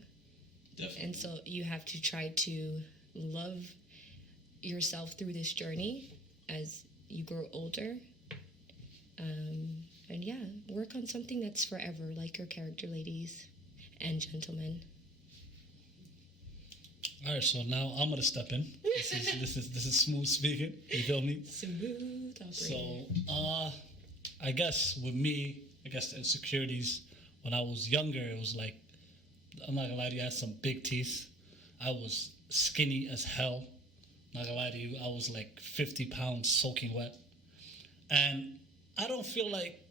Definitely. And so you have to try to love yourself through this journey as you grow older. And yeah, work on something that's forever, like your character, ladies and gentlemen. All right, so now I'm gonna step in. This is smooth speaking. You feel me? Smooth operating. So, I guess with me, the insecurities when I was younger, it was like, I'm not gonna lie to you, I had some big teeth. I was skinny as hell. Not gonna lie to you, I was like 50 pounds soaking wet. And I don't feel like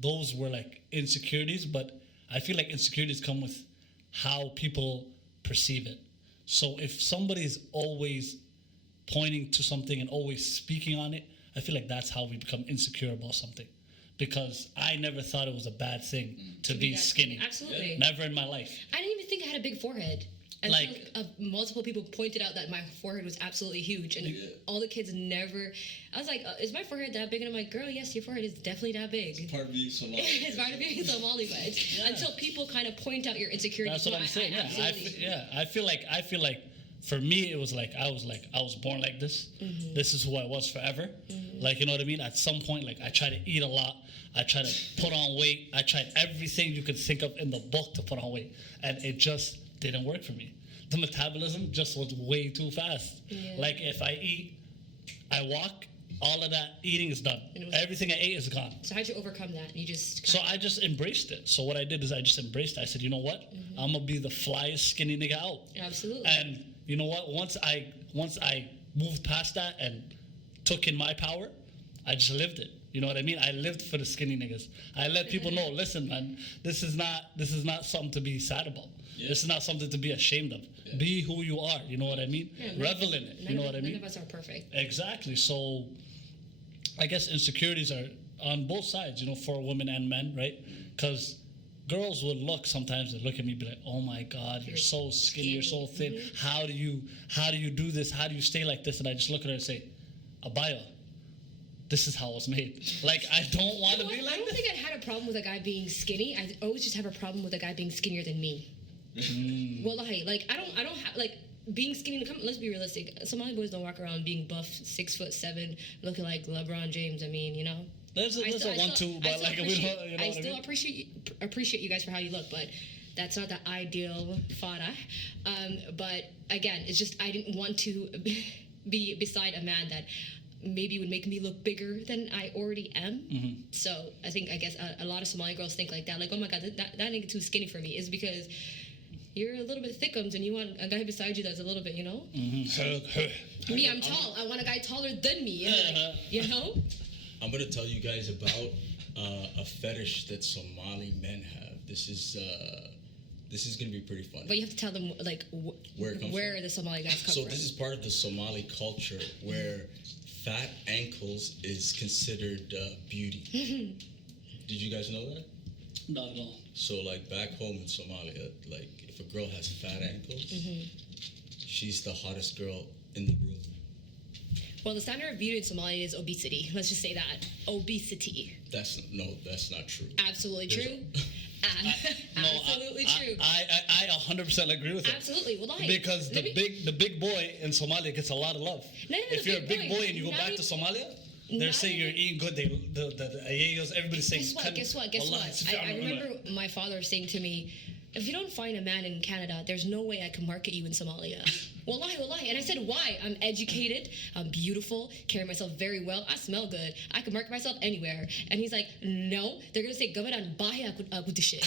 those were like insecurities, but I feel like insecurities come with how people perceive it. So if somebody's always pointing to something and always speaking on it, I feel like that's how we become insecure about something. Because I never thought it was a bad thing to be skinny. Absolutely. Never in my life. I didn't even think I had a big forehead. Until multiple people pointed out that my forehead was absolutely huge, and all the kids never. I was like, "Is my forehead that big?" And I'm like, "Girl, yes, your forehead is definitely that big." It's part of being Somali. It's part of being Somali, but until people kind of point out your insecurities. That's what I'm saying. I feel like for me it was like I was born like this. Mm-hmm. This is who I was forever. Mm-hmm. Like, you know what I mean? At some point, like, I try to eat a lot. I try to put on weight. I tried everything you could think of in the book to put on weight, and it just didn't work for me. The metabolism just was way too fast. Yeah. Like, if I eat, I walk, all of that eating is done. Everything I ate is gone. So how'd you overcome that? You just I just embraced it. So what I did is I just embraced it. I said, you know what? Mm-hmm. I'm gonna be the flyest skinny nigga out. Absolutely. And you know what? Once I moved past that and took in my power, I just lived it. You know what I mean? I lived for the skinny niggas. I let people know, listen, man, this is not something to be sad about. Yeah. This is not something to be ashamed of. Yeah. Be who you are. You know what I mean? Yeah, revel in it. You know what I mean? None of us are perfect. Exactly. So I guess insecurities are on both sides, for women and men, right? Because girls would look sometimes and look at me and be like, "Oh my God, you're so skinny, you're so thin. How do you do this? How do you stay like this?" And I just look at her and say, "Abaya, this is how I was made." Like, I don't want to be like I don't this. think I had a problem with a guy being skinny. I always just have a problem with a guy being skinnier than me. Wallahi, like I don't have like being skinny. Let's be realistic. Somali boys don't walk around being buff, 6'7", looking like LeBron James. I mean, There's a 1-2, but like we don't. I still appreciate you guys for how you look, but that's not the ideal farah. But again, it's just I didn't want to be beside a man that maybe would make me look bigger than I already am. So I guess a lot of Somali girls think like that. Like, oh my God, that nigga too skinny for me. Is because you're a little bit thickums and you want a guy beside you that's a little bit, Me, I'm tall. I want a guy taller than me. I'm going to tell you guys about a fetish that Somali men have. This is going to be pretty funny. But you have to tell them like where the Somali guys come from. So this is part of the Somali culture where fat ankles is considered beauty. Did you guys know that? Not at all. So like back home in Somalia, like if a girl has fat ankles, she's the hottest girl in the room. Well, the standard of beauty in Somalia is obesity. Let's just say that. Obesity. That's not true. Absolutely true. Absolutely true. I 100% agree with it. Absolutely. Well, because the big boy in Somalia gets a lot of love. If you're a big boy and you go back to Somalia, they're saying you're eating good. The ayayos, everybody's saying. Guess what? I remember my father saying to me, "If you don't find a man in Canada, there's no way I can market you in Somalia." Wallahi. And I said, why? I'm educated, I'm beautiful, carry myself very well, I smell good, I can market myself anywhere. And he's like, no, they're going to say, "Gabaran bahay ako shit."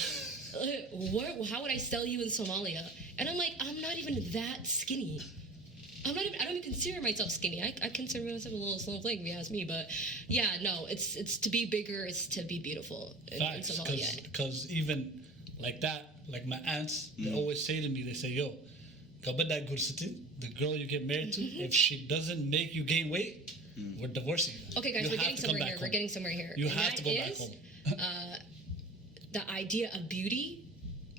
How would I sell you in Somalia? And I'm like, I'm not even that skinny. I don't even consider myself skinny. I consider myself a little slim thing, if you ask me. But yeah, no, it's to be bigger, it's to be beautiful in Somalia. Because even like that, like my aunts, they always say to me, they say, "Yo, the girl you get married to, if she doesn't make you gain weight, we're divorcing you." Okay, guys, we're getting somewhere here. You have to go back home. The idea of beauty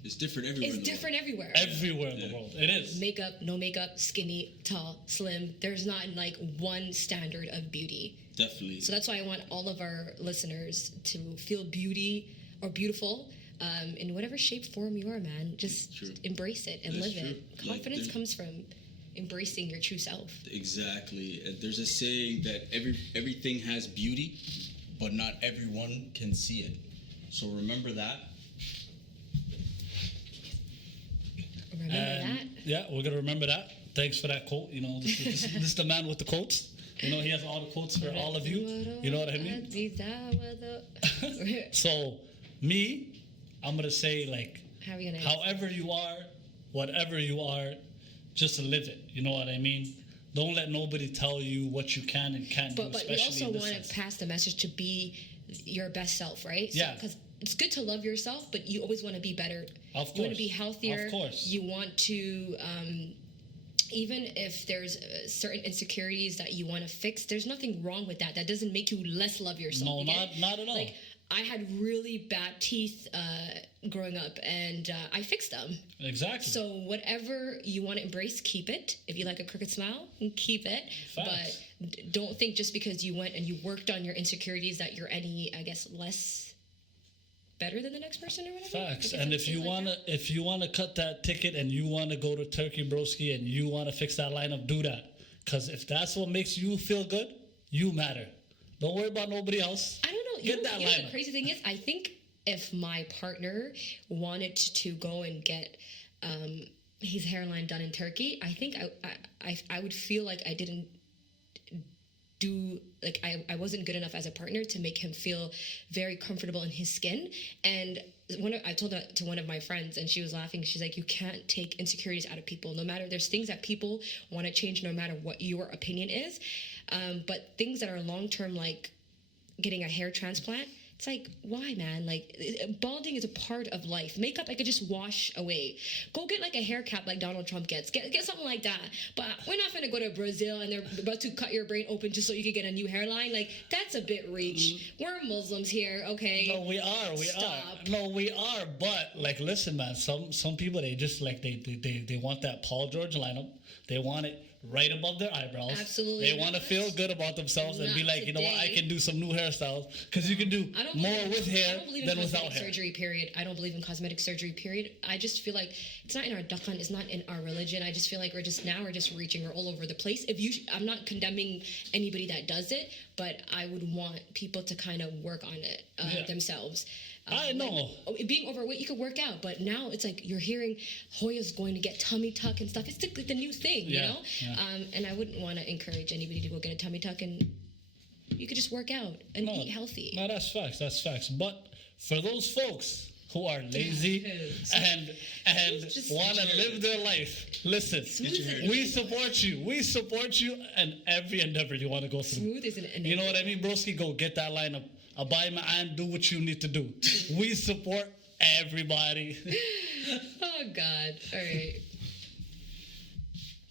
is different everywhere. Everywhere in the world. It is. Makeup, no makeup, skinny, tall, slim. There's not like one standard of beauty. Definitely. So that's why I want all of our listeners to feel beauty or beautiful. In whatever shape, form you are, man, just embrace it and live it. Confidence comes from embracing your true self. Exactly. There's a saying that everything has beauty, but not everyone can see it. So remember that. Yeah, we're gonna remember that. Thanks for that quote. This is the man with the quotes. He has all the quotes for all of you. You know what I mean? So, me, I'm gonna say like, however you are, whatever you are, just live it. You know what I mean? Don't let nobody tell you what you can and can't do. But we also want to pass the message to be your best self, right? Yeah. Because it's good to love yourself, but you always want to be better. Of course. You want to be healthier. Of course. You want to, even if there's certain insecurities that you want to fix, there's nothing wrong with that. That doesn't make you less love yourself. No, not at all. Like, I had really bad teeth growing up, and I fixed them. Exactly. So whatever you want to embrace, keep it. If you like a crooked smile, keep it. Facts. But don't think just because you went and you worked on your insecurities that you're any, I guess, less better than the next person or whatever. Facts. And if you wanna cut that ticket and you wanna go to Turkey Broski and you wanna fix that lineup, do that. Because if that's what makes you feel good, you matter. Don't worry about nobody else. I don't know. Get that lineup. The crazy thing is, I think if my partner wanted to go and get his hairline done in Turkey, I think I would feel like I didn't do, like I wasn't good enough as a partner to make him feel very comfortable in his skin. And I told that to one of my friends, and she was laughing. She's like, you can't take insecurities out of people. No matter, there's things that people want to change no matter what your opinion is. But things that are long-term, like getting a hair transplant, It's like, why, man? Like, balding is a part of life. Makeup, I could just wash away. Go get like a hair cap like Donald Trump gets. Get something like that. But we're not gonna go to Brazil and they're about to cut your brain open just so you can get a new hairline. Like, that's a bit reach. We're Muslims here, okay? No, we are. But like, listen, man. Some people, they just like they want that Paul George lineup. They want it right above their eyebrows. Absolutely. They want to feel good about themselves and be like, you know what, I today. can do some new hairstyles, because you can do more with hair than without hair. Surgery, period. I don't believe in cosmetic surgery, period. I just feel like it's not in our dakhan, it's not in our religion. I just feel like we're just reaching, we're all over the place. I'm not condemning anybody that does it, but I would want people to kind of work on it themselves. I know. Like, being overweight, you could work out, but now it's like you're hearing Hoya's going to get tummy tuck and stuff. It's the new thing, you know? Yeah. And I wouldn't want to encourage anybody to go get a tummy tuck, and you could just work out and eat healthy. No, that's facts. But for those folks who are lazy and want to live their life, listen, we support you. We support you in every endeavor you want to go through. Smooth is an endeavor. You know what I mean, broski? Go get that lineup. Abay ma'an, do what you need to do. We support everybody. Oh God! All right.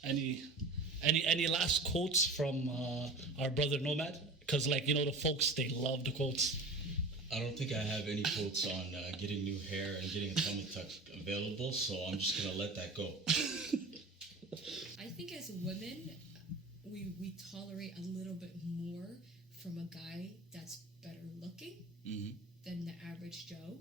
Any last quotes from our brother Nomad? Because like, you know, the folks, they love the quotes. I don't think I have any quotes on getting new hair and getting a tummy tuck available, so I'm just gonna let that go. I think as women, we tolerate a little bit more from a guy that's better looking than the average Joe,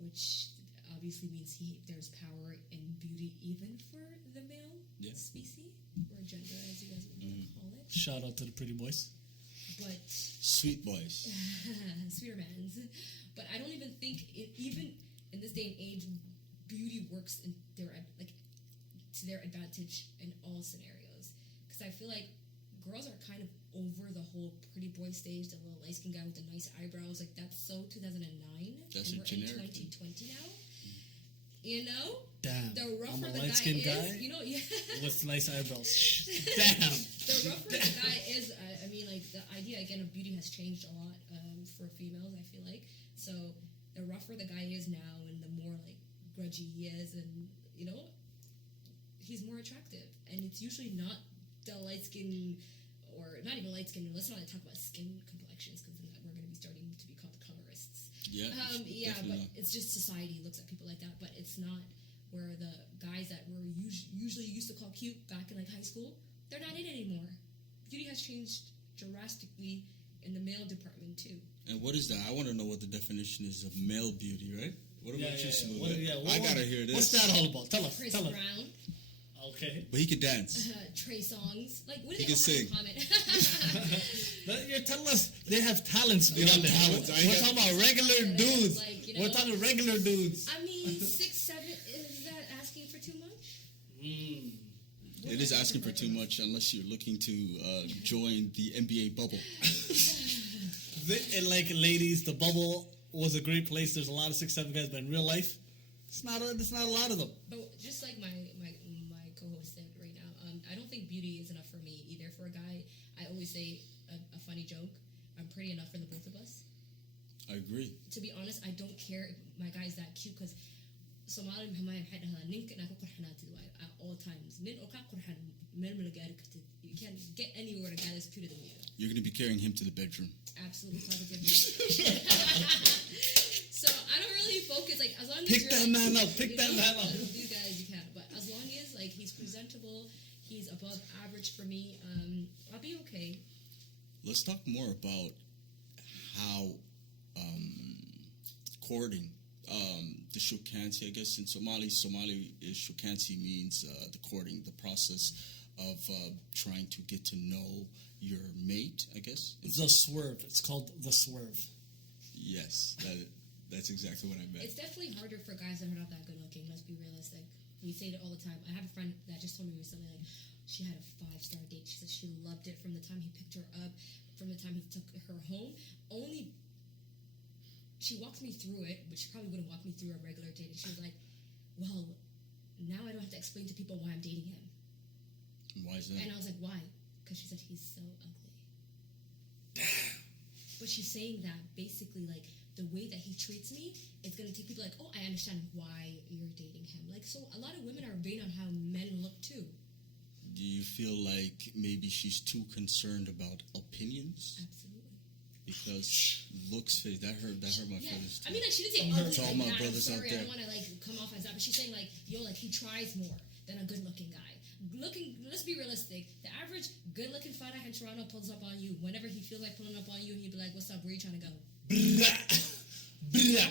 which obviously means there's power in beauty even for the male species, or gender, as you guys would call it. Shout out to the pretty boys. But sweet boys. Sweeter mans. But I don't even think even in this day and age, beauty works in to their advantage in all scenarios. Because I feel like girls are kind of over the whole pretty boy stage, the little light skinned guy with the nice eyebrows. Like, that's so 2009. That's and a we're generic. in 2020 now. You know? Damn. The rougher I'm a the light-skinned guy, you know, with nice eyebrows. Damn. The rougher the guy is, I mean, like, the idea, again, of beauty has changed a lot for females, I feel like. So, the rougher the guy is now, and the more, like, grudgy he is, and, you know, he's more attractive. And it's usually not the light skin, or not even light skin. Let's not talk about skin complexions, because then we're going to be starting to be called colorists. Yeah. But it's just society looks at people like that. But it's not where the guys that were usually used to call cute back in like high school, they're not in anymore. Beauty has changed drastically in the male department too. And what is that? I want to know what the definition is of male beauty, right? What about you, Smooth? I gotta hear this. What's that all about? Tell us. Chris Tell us. Brown. Okay. But he could dance. Trey Songs. Like, what do He they can all have sing. in common? You're telling us they have talents beyond that. We're talking about regular dudes. Like, you know, We're talking regular dudes. I mean, 6'7", is that asking for too much? It is asking for too much unless you're looking to join the NBA bubble. And like, ladies, the bubble was a great place. There's a lot of 6'7" guys, but in real life, it's not a lot of them. But just like my co-host said right now, I don't think beauty is enough for me either. For a guy, I always say a funny joke. I'm pretty enough for the both of us. I agree. To be honest, I don't care if my guy's that cute, because Somali at all times. You can't get anywhere with a guy that's cuter than you. You're going to be carrying him to the bedroom. Absolutely, positively. So I don't really focus, like, as long as Pick that man up. Pick that man up. These guys you can, but as long as like he's presentable, he's above average for me. I'll be okay. Let's talk more about how courting, the shukansi, I guess in Somali is shukansi means the courting, the process of trying to get to know your mate, I guess. The swerve. It's called the swerve. Yes, that's exactly what I meant. It's definitely harder for guys that are not that good looking. Let's be realistic. We say it all the time. I have a friend that just told me recently, like, she had a 5-star date. She said she loved it from the time he picked her up, from the time he took her home. She walked me through it, but she probably wouldn't walk me through a regular date. And she was like, well, now I don't have to explain to people why I'm dating him. Why is that? And I was like, why? Because she said he's so ugly. But But she's saying that basically, like, the way that he treats me is gonna take people like, oh, I understand why you're dating him. Like, so a lot of women are based on how men look too. Do you feel like maybe she's too concerned about opinions? Absolutely. Because looks, that hurt my feelings too. I mean, like, she didn't say ugly. To all my brothers I'm out sorry, there. I don't want to like come off as that, but she's saying like, yo, like he tries more than a good-looking guy. Let's be realistic. The average good-looking fat guy in Toronto pulls up on you whenever he feels like pulling up on you, and he'd be like, "What's up? Where you trying to go?"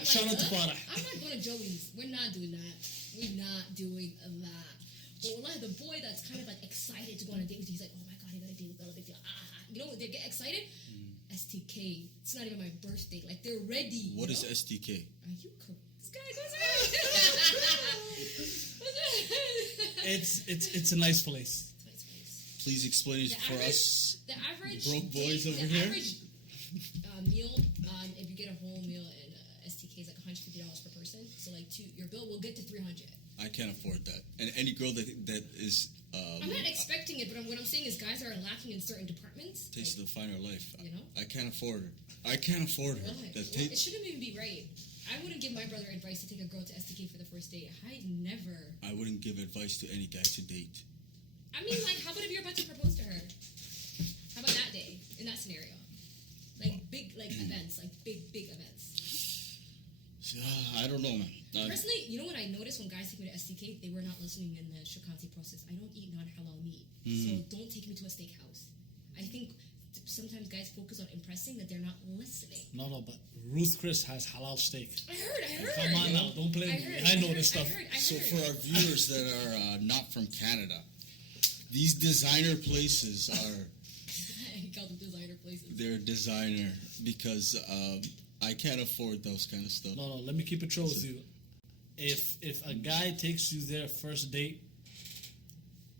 Shout out to Farah. I'm not going to Joey's. We're not doing that. We're not doing that. But like the boy that's kind of like excited to go on a date with you, he's like, "Oh my god, I got a date with Bella." They feel you know, they get excited. STK. It's not even my birthday. Like they're ready. What is STK? Are you this guy goes around. It's a nice place. Please explain it for us. The average broke boys over the here. Average meal, if you get a whole meal in STK, is like $150 per person. So like your bill will get to $300. I can't afford that. And any girl that is. I'm not expecting it, but what I'm saying is guys are lacking in certain departments. Taste of the finer life. You know? I can't afford her. I can't afford her. It shouldn't even be right. I wouldn't give my brother advice to take a girl to STK for the first date. I never. I wouldn't give advice to any guy to date. I mean, like, how about if you're about to propose to her? How about that day, in that scenario? Like, big, like, events, like, big events. I don't know, man. Personally, you know what I noticed when guys take me to STK? They were not listening in the Shukanti process. I don't eat non-halal meat, so don't take me to a steakhouse. I think sometimes guys focus on impressing that they're not listening. No, but Ruth Chris has halal steak. I heard. Come on now, don't play me. I know this stuff. I heard. So for our viewers that are not from Canada, these designer places are... He called them designer places. They're designer because I can't afford those kind of stuff. No, let me keep it true with you. If a guy takes you there first date,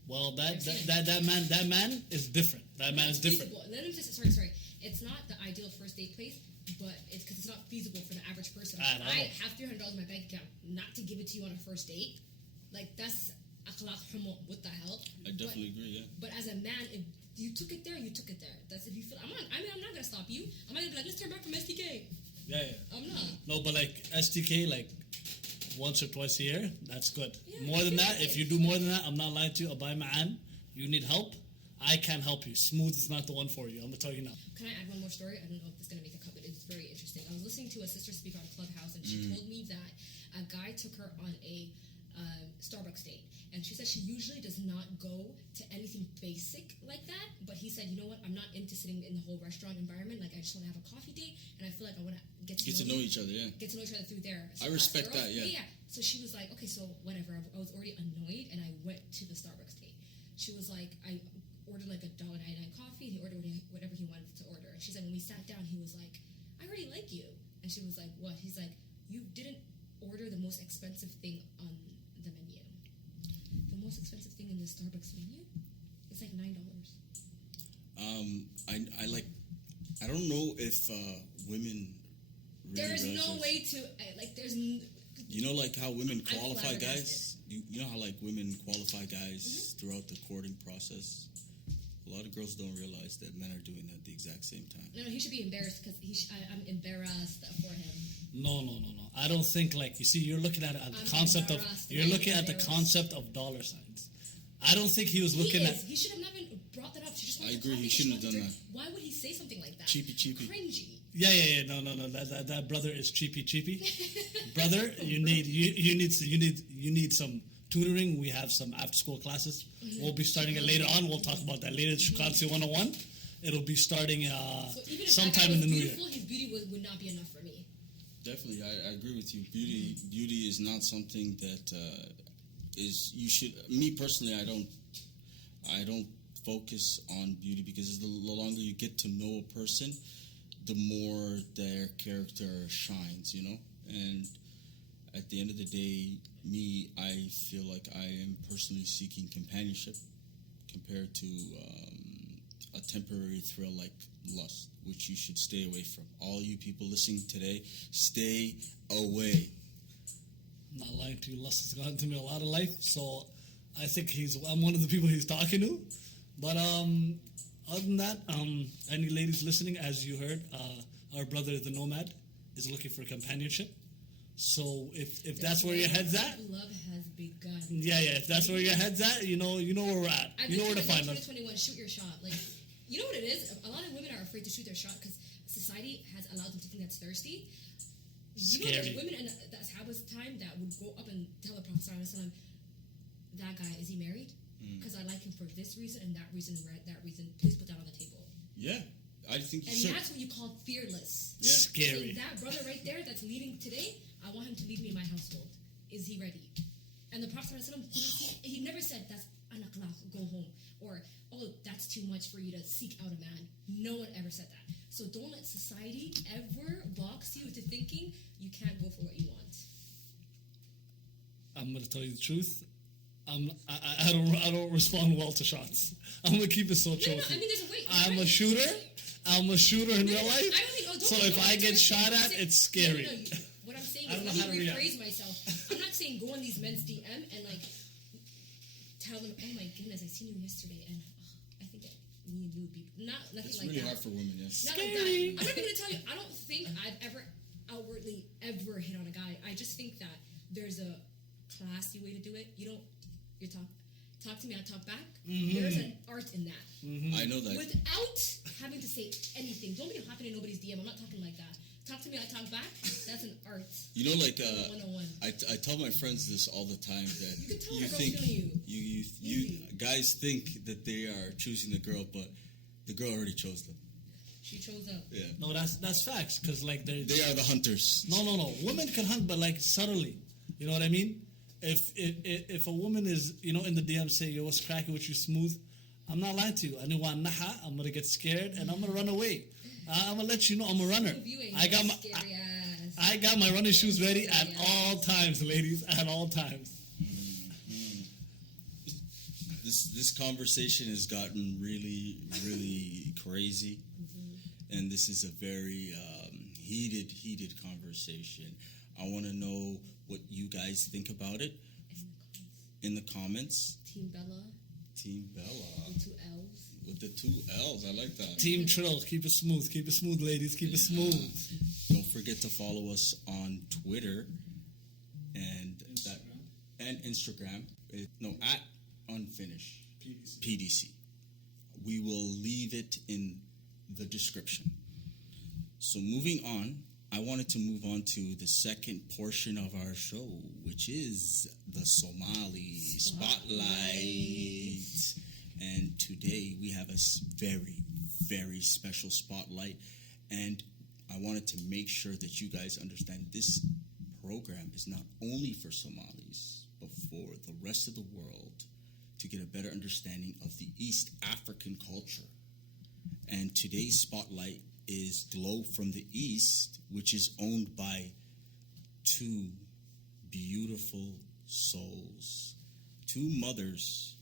well, that man is different. That man is different. Feasible. Let him just sorry. It's not the ideal first date place, but it's because it's not feasible for the average person. I have $300 in my bank account, not to give it to you on a first date. Like that's akhlaq humo. What the hell? I definitely agree. Yeah. But as a man, if you took it there, you took it there. That's if you feel. I'm not gonna stop you. I'm not gonna be like, let's turn back from STK. Yeah. I'm not. No, but like STK, like once or twice a year, that's good. Yeah, more than that, if you do more than that, I'm not lying to you. Abay ma'an, you need help. I can't help you. Smooth is not the one for you. I'm gonna tell you now. Can I add one more story? I don't know if this is gonna make a cut, but it's very interesting. I was listening to a sister speak on Clubhouse, and she told me that a guy took her on a Starbucks date, and she said she usually does not go to anything basic like that. But he said, you know what? I'm not into sitting in the whole restaurant environment. Like I just want to have a coffee date, and I feel like I want to get to know each other. Yeah. Get to know each other through there. So I respect that. Yeah. So she was like, okay, so whatever. I was already annoyed, and I went to the Starbucks date. She was like, I ordered like $1.99 coffee, and he ordered whatever he wanted to order. And she said, when we sat down, he was like, I already like you. And she was like, what? He's like, you didn't order the most expensive thing on the menu. The most expensive thing in the Starbucks menu is like $9. I don't know if women. Really there's no way to like. There's. You know, like how women qualify flabbergasted. guys. You know how like women qualify guys throughout the courting process. A lot of girls don't realize that men are doing that at the exact same time. No, he should be embarrassed because I'm embarrassed for him. No. I don't think like you see. You're looking at the concept of. You're looking at the concept of dollar signs. I don't think he was looking at. He should have never brought that up. She just I agree. He shouldn't have done that. Why would he say something like that? Cheapy. Cringy. Yeah. No. That brother is cheapy. Brother, you need some tutoring. We have some after school classes. We'll be starting it later on. We'll talk about that later. Shukansi 101. It'll be starting so even if sometime in the new year. His beauty would not be enough for me. Definitely, I agree with you. Beauty is not something that is you should. Me personally, I don't focus on beauty because the longer you get to know a person, the more their character shines. You know, and at the end of the day, I feel like I am personally seeking companionship compared to a temporary thrill like lust, which you should stay away from. All you people listening today, stay away. I'm not lying to you, lust has gotten to me a lot of life, so I think I'm one of the people he's talking to. But other than that, any ladies listening, as you heard, our brother, the nomad, is looking for companionship. So if that's where your head's at, love has begun. yeah. If that's where your head's at, you know where we're at. You know where to find us. 2021, shoot your shot. Like, you know what it is? A lot of women are afraid to shoot their shot because society has allowed them to think that's thirsty. You know, there's women in the SAHABA's time that would go up and tell the Prophet ﷺ, that guy, is he married? Because I like him for this reason and that reason, that reason. Please put that on the table. Yeah, I think you and should. that's what you call fearless. Yeah. Scary. So that brother right there that's leading today, I want him to lead me in my household. Is he ready? And the Prophet ﷺ, he never said that's anakhlaq, go home, or oh, that's too much for you to seek out a man. No one ever said that. So don't let society ever box you into thinking you can't go for what you want. I'm gonna tell you the truth. I don't respond well to shots. I'm gonna keep it so chill. I mean, there's a way. I'm a shooter. I'm a shooter in real life. Don't So if I get shot at, it's scary. What I'm saying I is, don't know let how to me react. rephrase myself. I'm not saying go on these men's DM and like tell them, oh my goodness, I seen you yesterday and I think that me and you would be nothing It's like really that. hard for women, yes. Not like that. I'm not even gonna tell you. I don't think I've ever outwardly ever hit on a guy. I just think that there's a classy way to do it. You talk to me, I talk back. There's an art in that. I know that. Without having to say anything. Don't be hopping in nobody's DM. I'm not talking like that. Talk to me, I talk back. That's an art. You know, like 101. I tell my friends this all the time that You can tell you a girl's think feeling you. you guys think that they are choosing the girl, but the girl already chose them. She chose up. Yeah, No, that's facts. Because like they are the hunters. No. Women can hunt, but like subtly. You know what I mean? If a woman is in the DM saying, "Yo, what's cracking with you, smooth?" I'm not lying to you. I know I'm gonna get scared and I'm gonna run away. I'm gonna let you know I'm a runner. I got my running shoes ready at all times, ladies. At all times. This conversation has gotten really, really crazy, and this is a very heated conversation. I want to know what you guys think about it in the comments. Team Bella. Team Bella. The 2 L's. With the 2 L's, I like that. Team Trill, keep it smooth, ladies, keep it smooth. Don't forget to follow us on Twitter and Instagram. At Unfinished PDC. We will leave it in the description. So moving on, I wanted to move on to the second portion of our show, which is the Somali Spotlight. And today we have a very, very special spotlight. And I wanted to make sure that you guys understand this program is not only for Somalis, but for the rest of the world to get a better understanding of the East African culture. And today's spotlight is Glow from the East, which is owned by 2 beautiful souls, 2 mothers,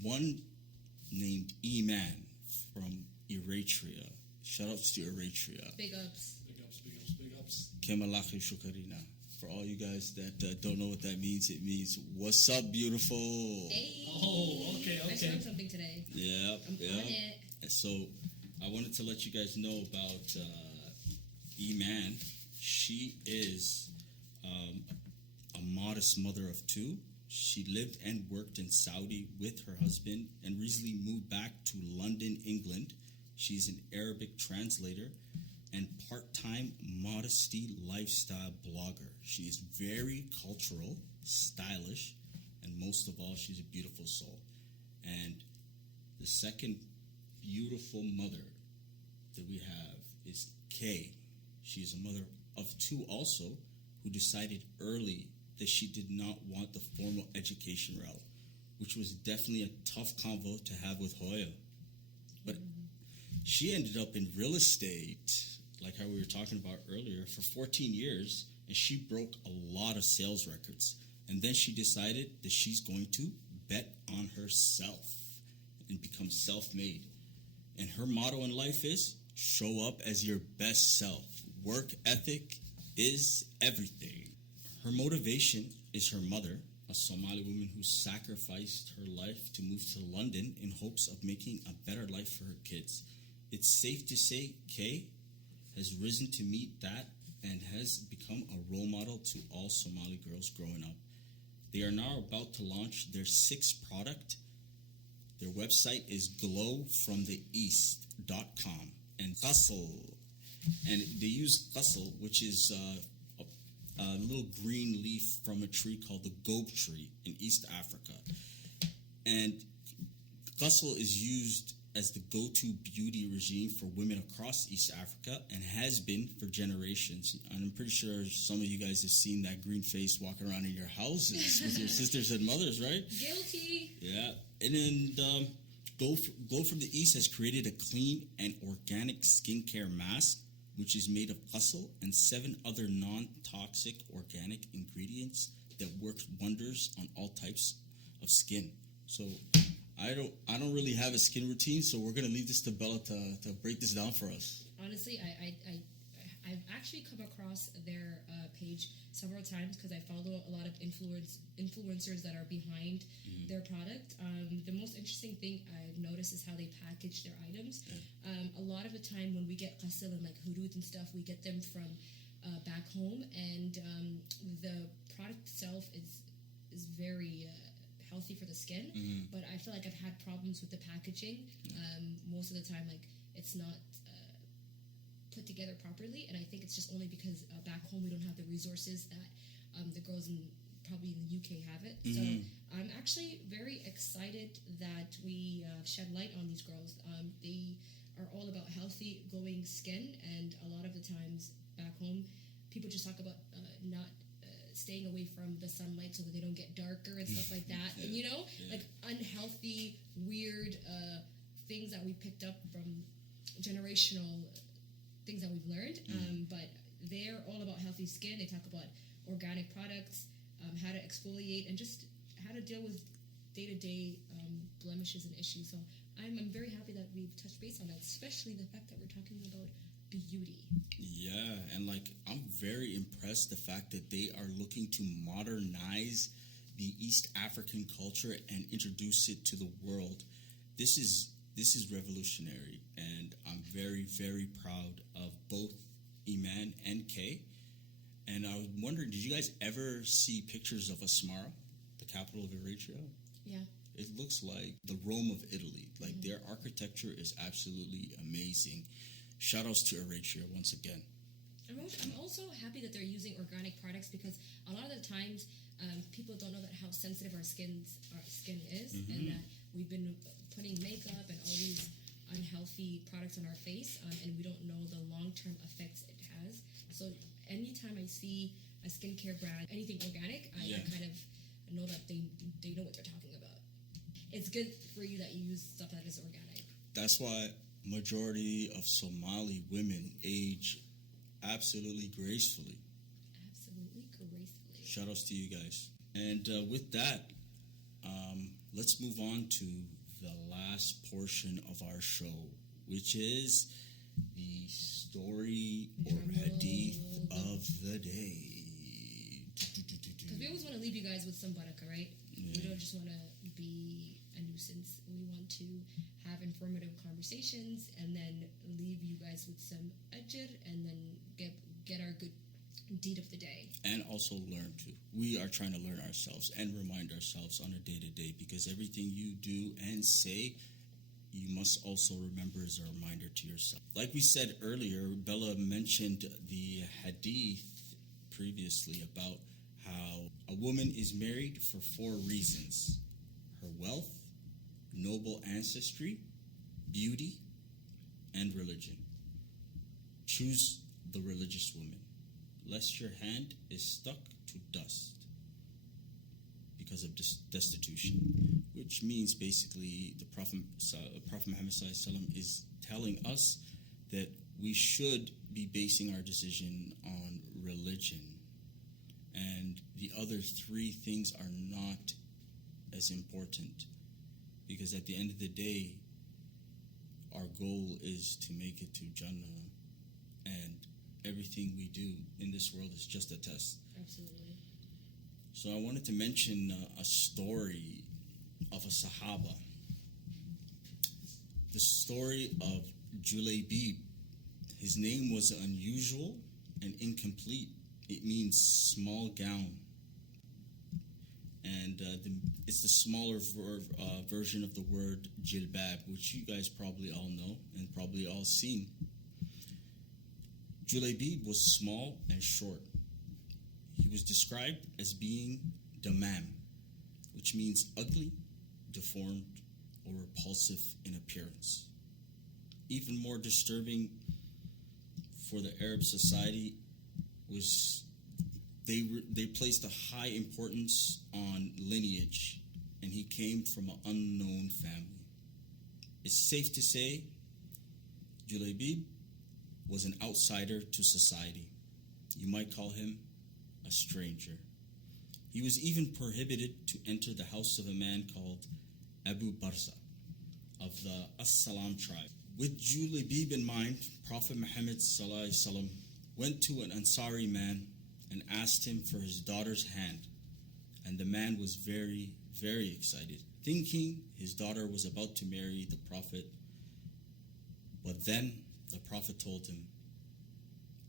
one named Iman from Eritrea. Shout outs to Eritrea. Big ups. Big ups. Kemalaki Shukarina. For all you guys that don't know what that means, it means, what's up, beautiful? Hey. Oh, okay. I learned something today. Yeah. I'm on it. And so I wanted to let you guys know about Iman. She is a modest mother of 2. She lived and worked in Saudi with her husband and recently moved back to London, England. She's an Arabic translator and part-time modesty lifestyle blogger. She is very cultural, stylish, and most of all, she's a beautiful soul. And the second beautiful mother that we have is Kay. She's a mother of 2 also, who decided early that she did not want the formal education route, which was definitely a tough convo to have with Hoya. But she ended up in real estate, like how we were talking about earlier, for 14 years, and she broke a lot of sales records. And then she decided that she's going to bet on herself and become self-made. And her motto in life is, show up as your best self. Work ethic is everything. Her motivation is her mother, a Somali woman who sacrificed her life to move to London in hopes of making a better life for her kids. It's safe to say, Kay, has risen to meet that and has become a role model to all Somali girls growing up. They are now about to launch their sixth product. Their website is glowfromtheeast.com and Qasl. And they use Qasl, which is a little green leaf from a tree called the gobe tree in East Africa. And Qasl is used as the go-to beauty regime for women across East Africa and has been for generations. And I'm pretty sure some of you guys have seen that green face walking around in your houses with your sisters and mothers, right? Guilty. Yeah. And then Glow from the East has created a clean and organic skincare mask, which is made of Qasl and 7 other non-toxic organic ingredients that work wonders on all types of skin. So I don't really have a skin routine, so we're gonna leave this to Bella to break this down for us. Honestly, I've actually come across their page several times because I follow a lot of influencers that are behind their product. The most interesting thing I've noticed is how they package their items. A lot of the time when we get Qasl and like hudud and stuff, we get them from back home, and the product itself is very healthy for the skin, but I feel like I've had problems with the packaging. Most of the time, like, it's not put together properly, and I think it's just only because back home we don't have the resources that the girls probably in the UK have it. So I'm actually very excited that we shed light on these girls. They are all about healthy, glowing skin, and a lot of the times back home, people just talk about not staying away from the sunlight so that they don't get darker and stuff like that. And like unhealthy, weird things that we picked up from generational things that we've learned. But they're all about healthy skin. They talk about organic products, how to exfoliate, and just how to deal with day-to-day blemishes and issues. So I'm very happy that we've touched base on that, especially the fact that we're talking about beauty. Yeah, and like I'm very impressed the fact that they are looking to modernize the East African culture and introduce it to the world. This is revolutionary, and I'm very, very proud of both Iman and Kay. And I was wondering, did you guys ever see pictures of Asmara, the capital of Eritrea? Yeah. It looks like the Rome of Italy. Like their architecture is absolutely amazing. Shout outs to Eritrea once again. I'm also happy that they're using organic products, because a lot of the times people don't know that how sensitive our skin is, and that we've been putting makeup and all these unhealthy products on our face, and we don't know the long-term effects it has. So anytime I see a skincare brand, anything organic, I kind of know that they know what they're talking about. It's good for you that you use stuff that is organic. That's why majority of Somali women age absolutely gracefully. Absolutely gracefully. Shout outs to you guys. And with that, let's move on to the last portion of our show, which is the story or hadith of the day. Because we always want to leave you guys with some barakah, right? Yeah. We don't just want to be a nuisance. We want to have informative conversations and then leave you guys with some ajr and then get our good deed of the day. And also learn too. We are trying to learn ourselves and remind ourselves on a day-to-day, because everything you do and say, you must also remember as a reminder to yourself. Like we said earlier, Bella mentioned the hadith previously about how a woman is married for 4 reasons: her wealth, noble ancestry, beauty, and religion. Choose the religious woman, lest your hand is stuck to dust because of destitution, which means basically the Prophet Muhammad ﷺ is telling us that we should be basing our decision on religion, and the other 3 things are not as important, because at the end of the day, our goal is to make it to Jannah, and everything we do in this world is just a test. Absolutely. So I wanted to mention a story of a Sahaba. The story of JULABIB. His name was unusual and incomplete. It means small gown. And it's the smaller version of the word jilbab, which you guys probably all know and probably all seen. JULABIB was small and short. He was described as being damam, which means ugly, deformed, or repulsive in appearance. Even more disturbing for the Arab society was they placed a high importance on lineage, and he came from an unknown family. It's safe to say JULABIB was an outsider to society. You might call him a stranger. He was even prohibited to enter the house of a man called Abu Barza of the As-Salam tribe. With JULABIB in mind, Prophet Muhammad ﷺ went to an Ansari man and asked him for his daughter's hand. And the man was very, very excited, thinking his daughter was about to marry the Prophet. But then the Prophet told him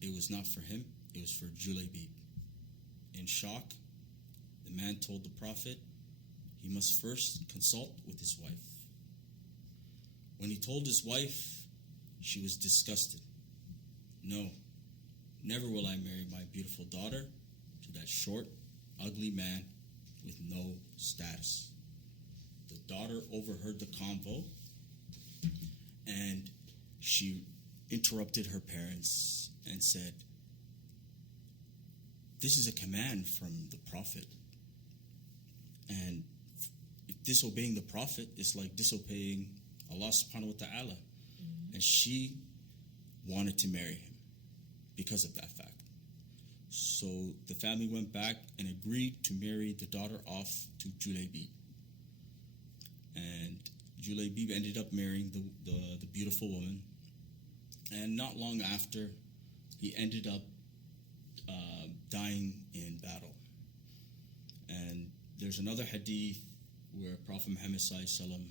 it was not for him, it was for JULABIB. In shock, the man told the Prophet he must first consult with his wife. When he told his wife, she was disgusted. No, never will I marry my beautiful daughter to that short, ugly man with no status. The daughter overheard the convo, and she interrupted her parents and said, "This is a command from the Prophet, and disobeying the Prophet is like disobeying Allah subhanahu wa ta'ala." And she wanted to marry him because of that fact. So the family went back and agreed to marry the daughter off to JULABIB. And JULABIB ended up marrying the beautiful woman. And not long after, he ended up dying in battle. And there's another hadith where Prophet Muhammad ﷺ,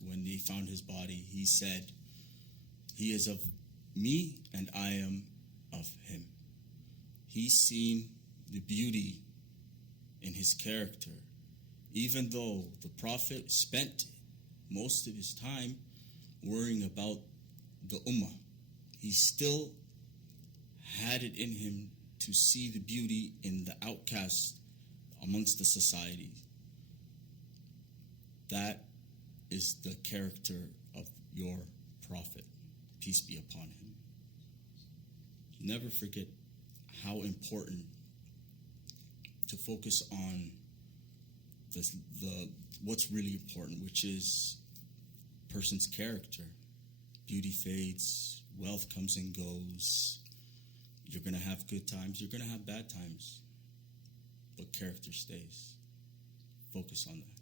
when they found his body, he said, "He is of me and I am of him." He's seen the beauty in his character. Even though the Prophet spent most of his time worrying about the ummah, he still had it in him to see the beauty in the outcast amongst the society. That is the character of your Prophet, peace be upon him. Never forget how important to focus on the what's really important, which is person's character. Beauty fades, wealth comes and goes. You're going to have good times, you're going to have bad times, but character stays. Focus on that.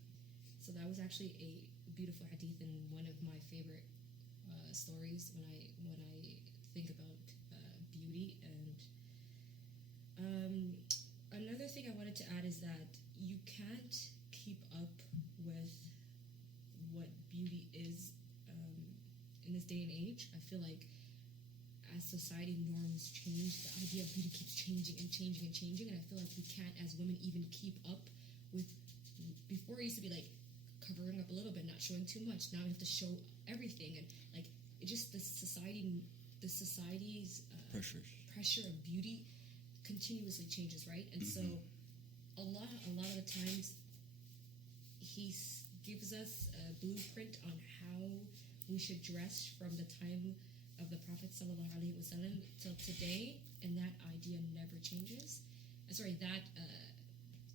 So that was actually a beautiful hadith and one of my favorite stories when I think about beauty. And another thing I wanted to add is that you can't keep up with what beauty is in this day and age. I feel like as society norms change, the idea of beauty keeps changing and changing and changing, and I feel like we can't, as women, even keep up with. Before it used to be like covering up a little bit, not showing too much. Now we have to show everything, and like it just the society's pressure of beauty continuously changes, right? And so a lot of the times he gives us a blueprint on how we should dress from the time of the Prophet sallallahu alaihi wasallam till today, and that idea never changes.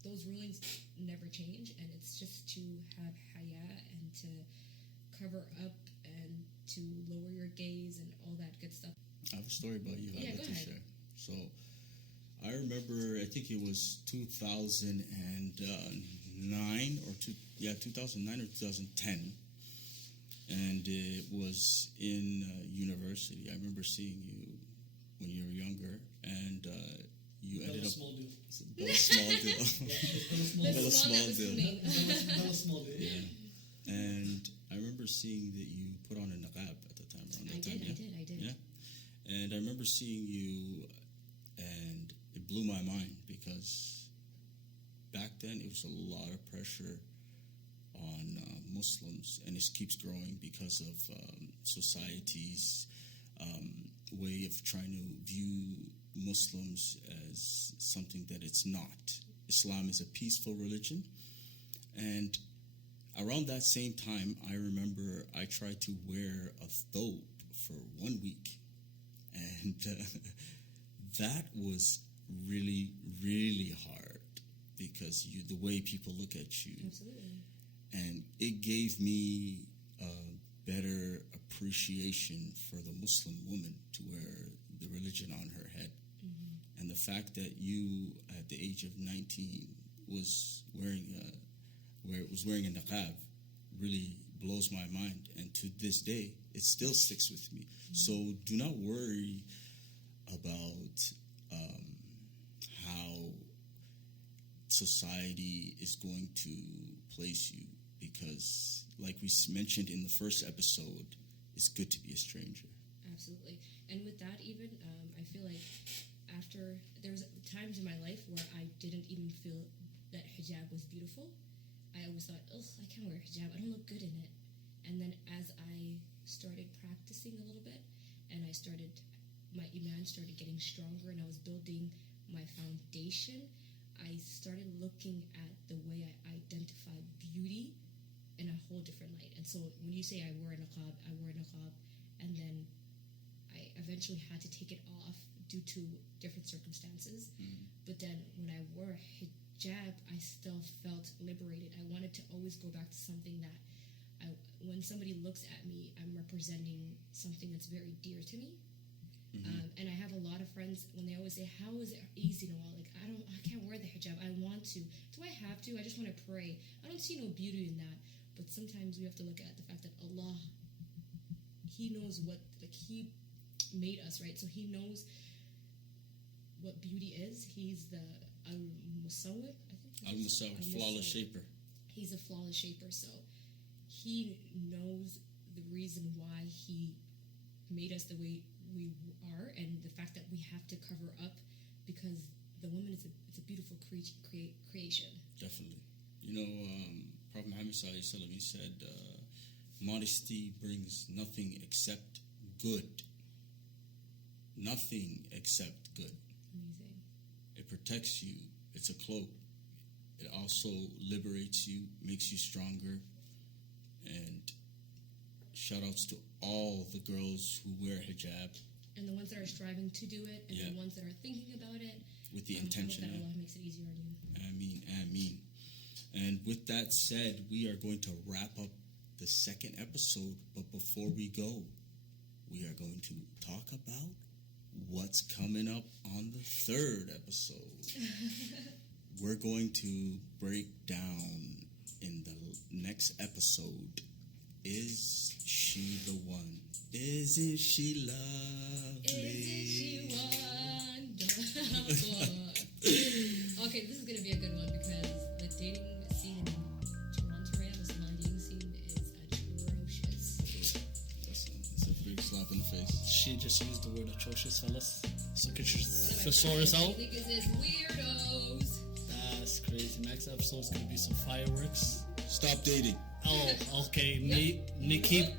Those rulings never change, and it's just to have haya and to cover up and to lower your gaze and all that good stuff. I have a story about you. Yeah, I'd go like to ahead. share. So I remember, I think it was 2009 or 2010, and it was in university. I remember seeing you when you were younger, and you ended up. Small deal. That was small deal. That was small deal. That was small deal. Yeah. And I remember seeing that you put on a niqab at the time. Around that time, I did. Yeah. And I remember seeing you, and it blew my mind because back then it was a lot of pressure on Muslims, and it keeps growing because of society's way of trying to view Muslims as something that it's not. Islam is a peaceful religion, and around that same time, I remember I tried to wear a thobe for 1 week, and that was really, really hard because the way people look at you. Absolutely. And it gave me a better appreciation for the Muslim woman to wear the religion on her head. Mm-hmm. And the fact that you, at the age of 19, was wearing a niqab really blows my mind. And to this day, it still sticks with me. Mm-hmm. So do not worry about how society is going to place you, because like we mentioned in the first episode, it's good to be a stranger. Absolutely. And with that even, I feel like after, there was times in my life where I didn't even feel that hijab was beautiful. I always thought, ugh, I can't wear hijab, I don't look good in it. And then as I started practicing a little bit, and my iman started getting stronger, and I was building my foundation, I started looking at the way I identify beauty in a whole different light. And so when you say I wore a niqab, and then I eventually had to take it off due to different circumstances. Mm-hmm. But then when I wore a hijab, I still felt liberated. I wanted to always go back to something that when somebody looks at me, I'm representing something that's very dear to me. Mm-hmm. And I have a lot of friends, when they always say, how is it easy and all? Like, I can't wear the hijab. I want to. Do I have to? I just want to pray. I don't see no beauty in that. But sometimes we have to look at the fact that Allah, He knows what, like, He made us, right? So He knows what beauty is. He's the Al-Musawwir, I think. Al-Musawwir, flawless shaper. He's a flawless shaper. So He knows the reason why He made us the way we are, and the fact that we have to cover up, because the woman is a beautiful creation. Definitely. You know, Prophet Muhammad sallallahu alaihi wasallam, he said, modesty brings nothing except good. Nothing except good. Amazing. It protects you. It's a cloak. It also liberates you, makes you stronger. And shout outs to all the girls who wear hijab. And the ones that are striving to do it, and the ones that are thinking about it. With the intention. I hope that Allah makes it easier on you. Ameen, ameen. And with that said, we are going to wrap up the second episode. But before we go, we are going to talk about what's coming up on the third episode. We're going to break down in the next episode, is she the one? Isn't she lovely? Isn't she wonderful? Okay, this is going to be a good one because the dating scene in Toronto right now, the Somali dating scene is atrocious. It's a big slap in the face. She just used the word atrocious, fellas. So get your thesaurus out. Niggas is weirdos. That's crazy. Next episode is going to be some fireworks. Stop dating. Oh, okay.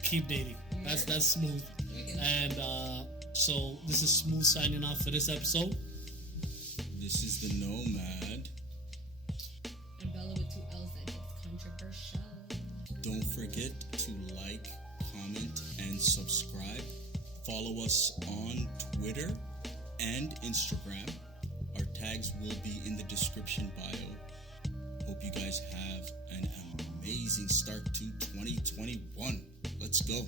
Keep dating. That's smooth. And so this is Smooth signing off for this episode. This is the Nomad. And Bella with 2 L's that gets controversial. Don't forget to like, comment, and subscribe. Follow us on Twitter and Instagram. Our tags will be in the description bio. Hope you guys have an amazing start to 2021. Let's go.